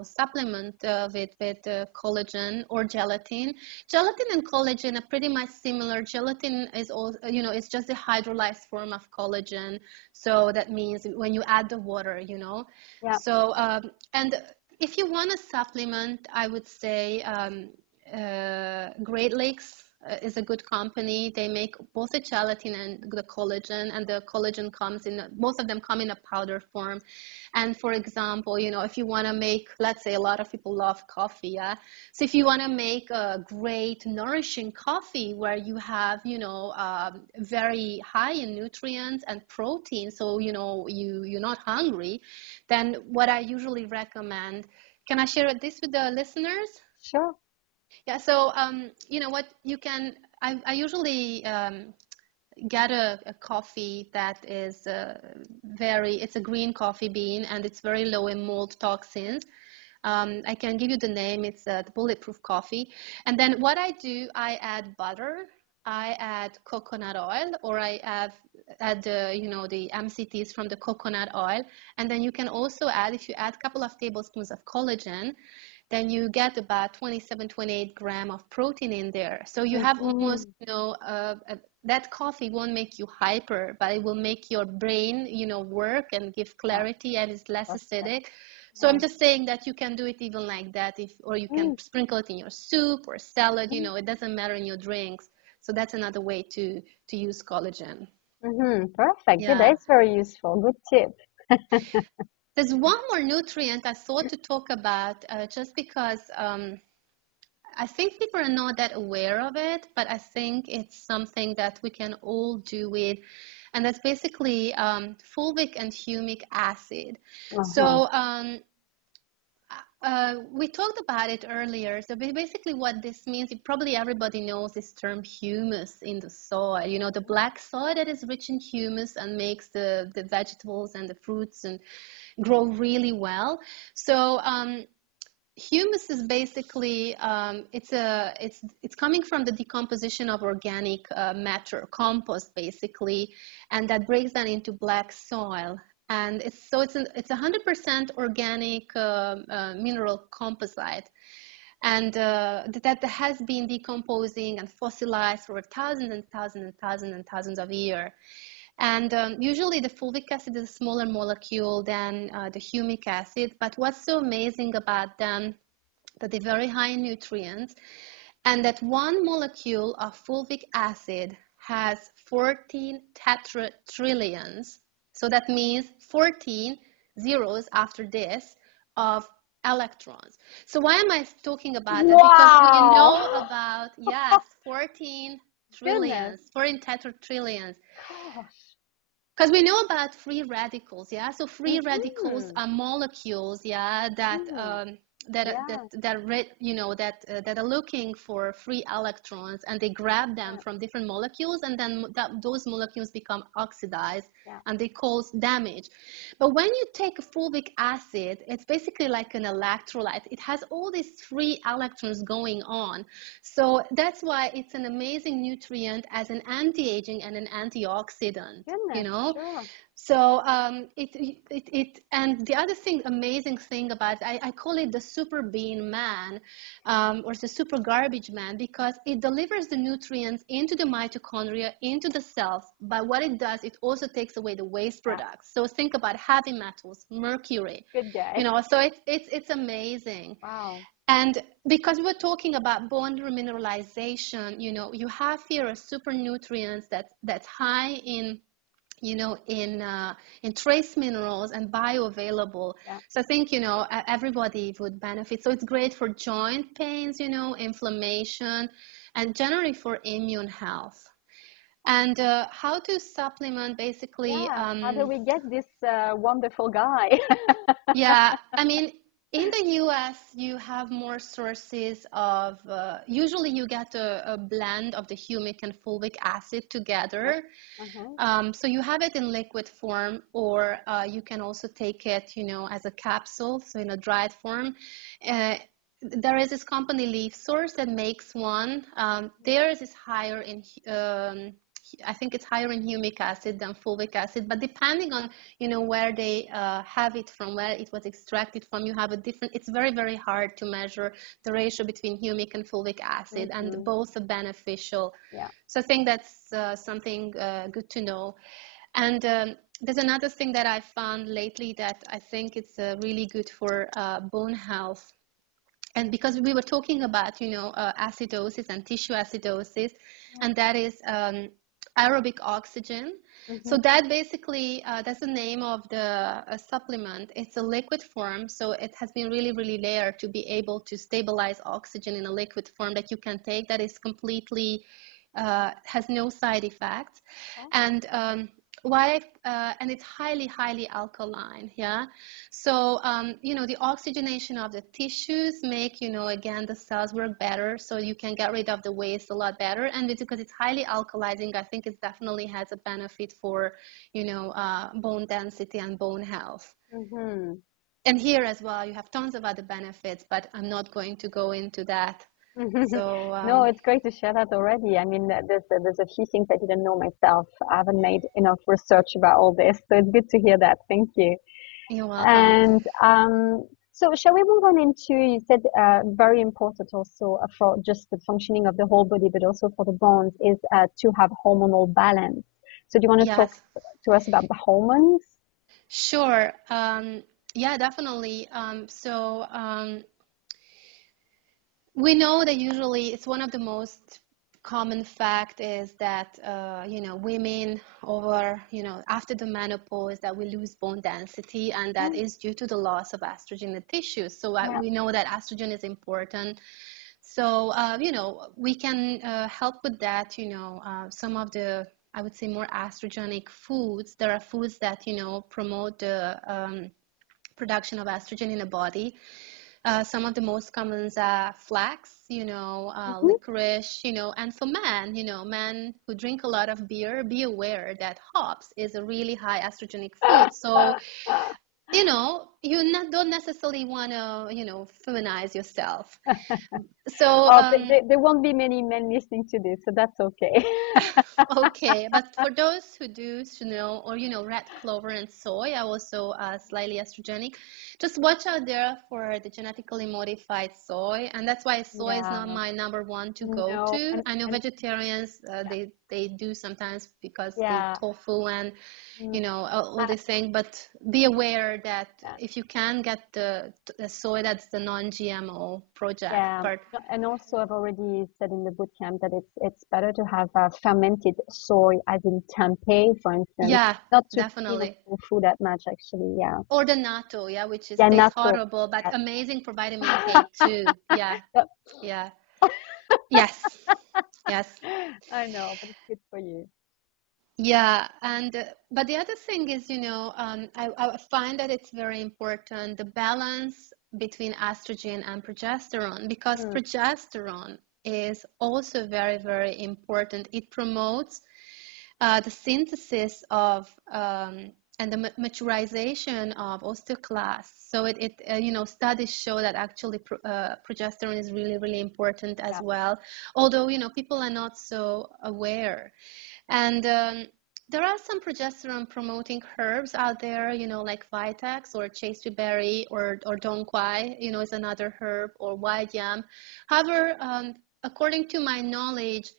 supplement with collagen or gelatin. Gelatin and collagen are pretty much similar. Gelatin is also, it's just a hydrolyzed form of collagen. So that means when you add the water, So, and if you want a supplement, I would say Great Lakes is a good company. They make both the gelatin and the collagen comes in, most of them come in a powder form. And for example, if you want to make, let's say a lot of people love coffee, so if you want to make a great nourishing coffee where you have, very high in nutrients and protein, so you're not hungry, then what I usually recommend, can I share this with the listeners? Sure. Yeah, so, what you can, I usually get a coffee that is it's a green coffee bean, and it's very low in mold toxins. I can give you the name, it's the Bulletproof Coffee. And then what I do, I add butter, I add coconut oil, or I add the MCTs from the coconut oil. And then you can also add, if you add a couple of tablespoons of collagen, then you get about 27-28 grams of protein in there. So you have almost, that coffee won't make you hyper, but it will make your brain, work and give clarity, and it's less acidic. So I'm just saying that you can do it even like that, or you can sprinkle it in your soup or salad, it doesn't matter, in your drinks. So that's another way to use collagen. Perfect. Yeah, that's very useful. Good tip. There's one more nutrient I thought to talk about, just because I think people are not that aware of it, but I think it's something that we can all do with, and that's basically fulvic and humic acid. So we talked about it earlier. So basically what this means, probably everybody knows this term humus in the soil, the black soil that is rich in humus and makes the vegetables and the fruits and grow really well. So humus is basically it's coming from the decomposition of organic matter, compost basically, and that breaks down into black soil. And it's 100% organic mineral composite. and that has been decomposing and fossilized for thousands and thousands and thousands and thousands of years. And usually the fulvic acid is a smaller molecule than the humic acid, but what's so amazing about them, that they're very high in nutrients, and that one molecule of fulvic acid has 14 tetratrillions. So that means 14 zeros after this of electrons. So why am I talking about that? Because we know about, yes, 14 trillions, 14 tetratrillions. Gosh. Because we know about free radicals, yeah. So free radicals are molecules, yeah, that are looking for free electrons, and they grab them from different molecules, and then those molecules become oxidized, and they cause damage. But when you take a fulvic acid, it's basically like an electrolyte. It has all these free electrons going on, so that's why it's an amazing nutrient as an anti-aging and an antioxidant. Sure. So and the other thing, amazing thing about it, I call it the super bean man, or the super garbage man, because it delivers the nutrients into the mitochondria, into the cells. But what it does, it also takes away the waste products. So think about heavy metals, mercury. Good day. So it's amazing. Wow. And because we're talking about bone remineralization, you have here a super nutrients that's high in trace minerals and bioavailable. So I think, everybody would benefit. So it's great for joint pains, inflammation, and generally for immune health. And how to supplement, basically. How do we get this wonderful guy? Yeah, I mean, in the US, you have more sources of, usually you get a blend of the humic and fulvic acid together. So you have it in liquid form, or you can also take it, as a capsule, so in a dried form. There is this company Leaf Source that makes one. Theirs is higher in, I think it's higher in humic acid than fulvic acid, but depending on, where they have it from, where it was extracted from, you have a different, it's very, very hard to measure the ratio between humic and fulvic acid, and both are beneficial. So I think that's something good to know. And there's another thing that I found lately that I think it's really good for bone health. And because we were talking about, acidosis and tissue acidosis, and that is aerobic oxygen. So that basically, that's the name of the supplement. It's a liquid form, so it has been really, really rare to be able to stabilize oxygen in a liquid form that you can take, that is completely, has no side effects. And and it's highly, highly alkaline, so the oxygenation of the tissues make, again, the cells work better, so you can get rid of the waste a lot better. And because it's highly alkalizing, I think it definitely has a benefit for, bone density and bone health. And here as well, you have tons of other benefits, but I'm not going to go into that. So no, it's great to share that already. I mean, there's a few things I didn't know myself. I haven't made enough research about all this, so it's good to hear that. Thank you. You're welcome. And so shall we move on into, you said very important also for just the functioning of the whole body, but also for the bones, is to have hormonal balance. So do you want to talk to us about the hormones? Sure. Yeah, definitely. We know that usually it's one of the most common fact is that, women over, after the menopause, that we lose bone density, and that is due to the loss of estrogen in the tissues. So we know that estrogen is important. So, we can help with that, some of the, I would say, more estrogenic foods. There are foods that, promote the production of estrogen in the body. Some of the most common are flax, licorice, and for men, men who drink a lot of beer, be aware that hops is a really high estrogenic food. So you know, don't necessarily want to, feminize yourself. So, Oh, there won't be many men listening to this, so that's okay. okay, but for those who do, or red clover and soy are also slightly estrogenic. Just watch out there for the genetically modified soy, and that's why soy is not Yeah. my number one to go No, to. I know and vegetarians, yeah, they do sometimes because they yeah. tofu and Mm, all I- these things, but be aware that yeah. if you can get the soy that's the non-GMO project, Yeah, but and also I've already said in the boot camp that it's better to have fermented soy, as in tempeh, for instance, yeah, not to peel definitely. tofu that much, actually. Yeah, Or the natto, yeah, which is yeah, tastes natto. horrible, but Yeah. amazing for vitamin K too. Yeah, yeah, yes, yes, I know, but it's good for you. yeah. And but the other thing is, I find that it's very important the balance between estrogen and progesterone, because Mm, progesterone is also very, very important. It promotes the synthesis of and the maturization of osteoclasts. So studies show that actually progesterone is really, really important as yeah. well. Although, people are not so aware. And there are some progesterone promoting herbs out there, like Vitex or chasteberry or dong quai, is another herb, or wild yam. However, according to my knowledge,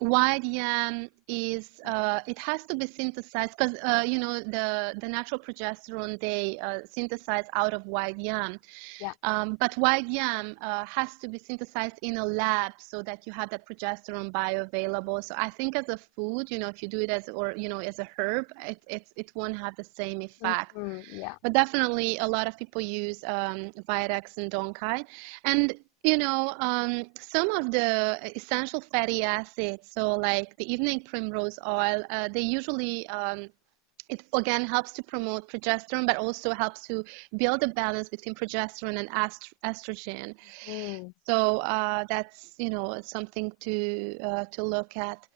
wild yam is it has to be synthesized because the natural progesterone they synthesize out of wild yam, Yeah. but wild yam has to be synthesized in a lab so that you have that progesterone bioavailable. So I think as a food, if you do it as a herb, it won't have the same effect. Yeah. But definitely a lot of people use Vitex and Donkai. And some of the essential fatty acids, so like the evening primrose oil, they usually it again helps to promote progesterone, but also helps to build a balance between progesterone and estrogen. Mm. So that's something to look at.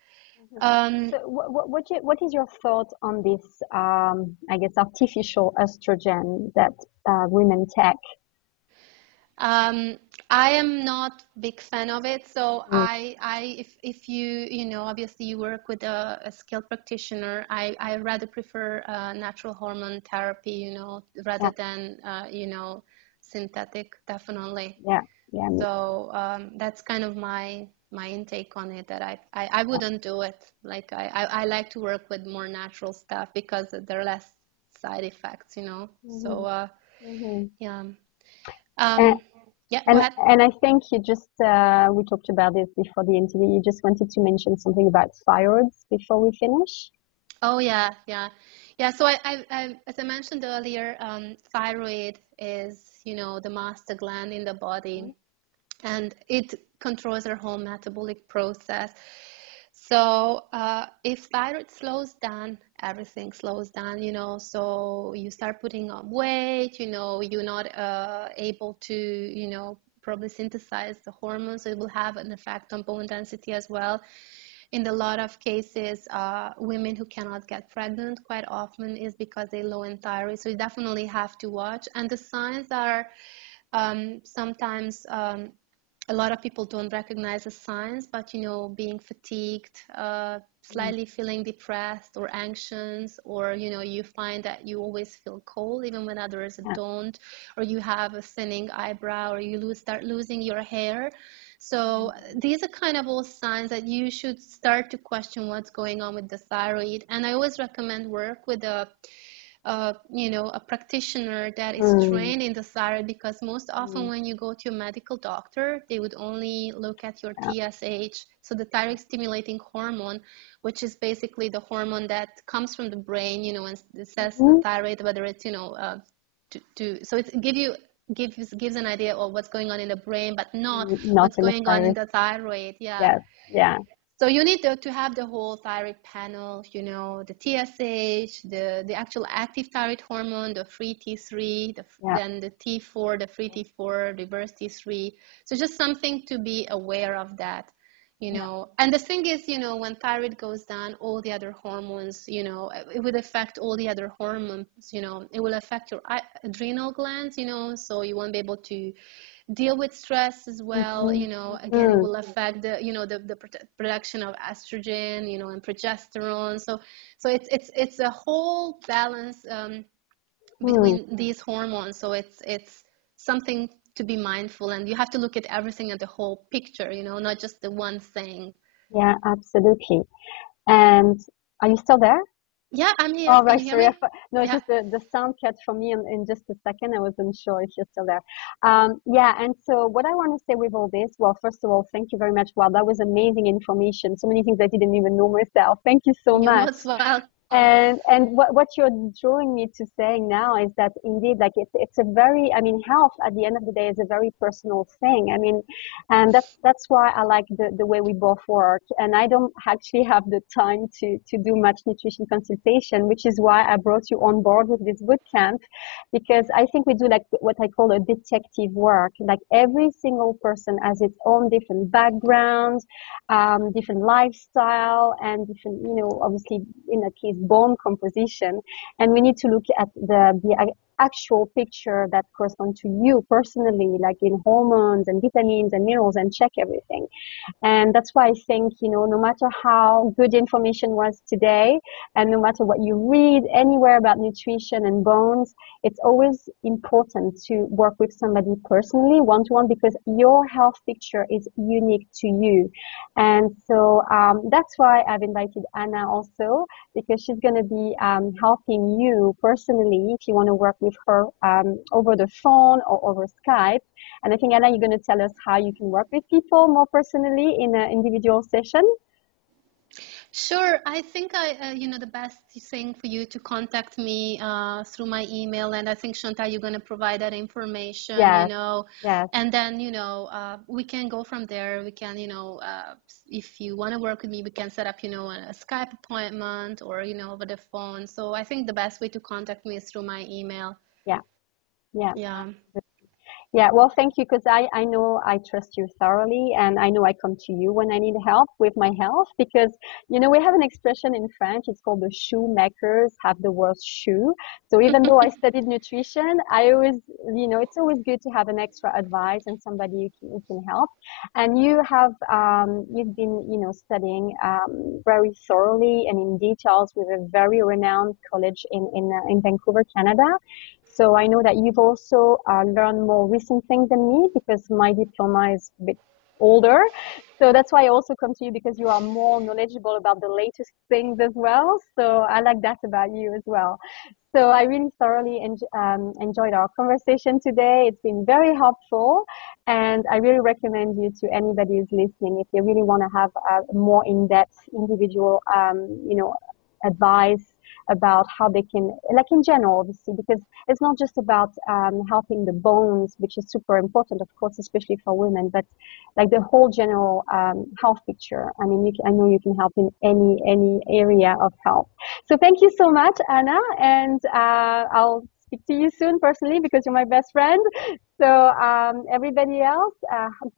Mhm. Um, So what is your thought on this, I guess, artificial estrogen that women take? Um, I am not big fan of it. So Mm, if obviously you work with a skilled practitioner, I rather prefer natural hormone therapy, rather yeah, than, synthetic, definitely. yeah, yeah, So that's kind of my intake on it, that I yeah. wouldn't do it. Like I like to work with more natural stuff because there are less side effects. Hmm. So Hmm. yeah. And, Yeah, go and ahead. and I think you just we talked about this before the interview. You just wanted to mention something about thyroids before we finish. Oh yeah, yeah, yeah. So as I mentioned earlier, thyroid is, the master gland in the body, and it controls our whole metabolic process. So if thyroid slows down, everything slows down. So you start putting on weight. You're not able to, probably synthesize the hormones. So it will have an effect on bone density as well. In a lot of cases, women who cannot get pregnant quite often is because they're low in thyroid. So you definitely have to watch. And the signs are sometimes a lot of people don't recognize the signs, but being fatigued, Mm. slightly feeling depressed or anxious, or you find that you always feel cold even when others Yeah. don't, or you have a thinning eyebrow, or you start losing your hair. So these are kind of all signs that you should start to question what's going on with the thyroid. And I always recommend work with a practitioner that is Mm. trained in the thyroid, because most often Mm. when you go to a medical doctor, they would only look at your Yeah. TSH, so the thyroid stimulating hormone, which is basically the hormone that comes from the brain, and it says the Mhm. thyroid, whether it's, so it's gives an idea of what's going on in the brain, but not Not what's in the going on in thyroid. the thyroid. Yeah. Yes. Yeah. So you need to have the whole thyroid panel, the TSH, the actual active thyroid hormone, the free T3, Yeah. then the T4, the free T4, reverse T3. So just something to be aware of that. you know. And the thing is, you know, when thyroid goes down, all the other hormones, you know, it would affect all the other hormones, you know. It will affect your adrenal glands, you know, so you won't be able to deal with stress as well, you know. Again, it will affect the, you know, the production of estrogen, you know, and progesterone. So it's a whole balance between these hormones. So it's something to be mindful, and you have to look at everything at the whole picture, you know, not just the one thing. Yeah, absolutely. And are you still there? Yeah, I'm here. Oh, Can right. you hear Sorry. me? No, it's Yeah. just the sound cut for me in just a second. I wasn't sure if you're still there. Yeah. And so what I want to say with all this, well, first of all, thank you very much. Wow, that was amazing information. So many things I didn't even know myself. Thank you so You're much. most welcome. And what you're drawing me to saying now is that indeed, like it's a very, I mean, health at the end of the day is a very personal thing. I mean, and that's why I like the way we both work. And I don't actually have the time to do much nutrition consultation, which is why I brought you on board with this boot camp, because I think we do like what I call a detective work. Like every single person has its own different background, different lifestyle, and different, you know, obviously in that case, bone composition. And we need to look at the actual picture that corresponds to you personally, like in hormones and vitamins and minerals, and check everything. And that's why I think, you know, no matter how good information was today, and no matter what you read anywhere about nutrition and bones, it's always important to work with somebody personally, one-to-one, because your health picture is unique to you. And so that's why I've invited Anna also, because she's going to be helping you personally if you want to work with her over the phone or over Skype. And I think, Anna, you're going to tell us how you can work with people more personally in an individual session. Sure. I think you know, the best thing for you to contact me through my email, and I think Chantal, you're going to provide that information, you Yes, know, yes. and then, you know, we can go from there. We can, you know, if you want to work with me, we can set up, you know, a Skype appointment or, you know, over the phone. So I think the best way to contact me is through my email. Yeah, yeah. Yeah. Yeah, well, thank you, because I know I trust you thoroughly, and I know I come to you when I need help with my health, because, you know, we have an expression in French, it's called the shoemakers have the worst shoe. So even though I studied nutrition, I always, you know, it's always good to have an extra advice and somebody who can help. And you have, you've been, you know, studying very thoroughly and in details with a very renowned college in Vancouver, Canada. So I know that you've also learned more recent things than me, because my diploma is a bit older. So that's why I also come to you, because you are more knowledgeable about the latest things as well. So I like that about you as well. So I really thoroughly enjoyed our conversation today. It's been very helpful, and I really recommend you to anybody who's listening if they really want to have a more in-depth individual, you know, advice about how they can, like in general, obviously, because it's not just about helping the bones, which is super important, of course, especially for women, but like the whole general health picture. I mean, I know you can help in any area of health. So thank you so much, Anna, and I'll speak to you soon personally, because you're my best friend. So everybody else,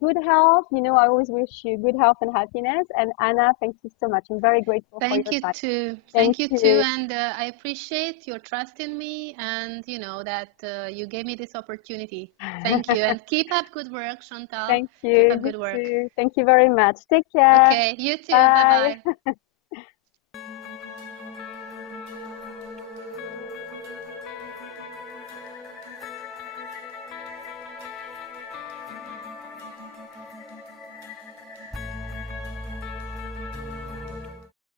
good health. You know, I always wish you good health and happiness. And Anna, thank you so much. I'm very grateful for Thank your you time. too. Thank Thank you too. you. And I appreciate your trust in me, and, you know, that you gave me this opportunity. Thank you. And keep up good work, Chantal. Thank Keep you. up You good work. too. Thank you very much. Take care. Okay, you too. Bye. Bye-bye.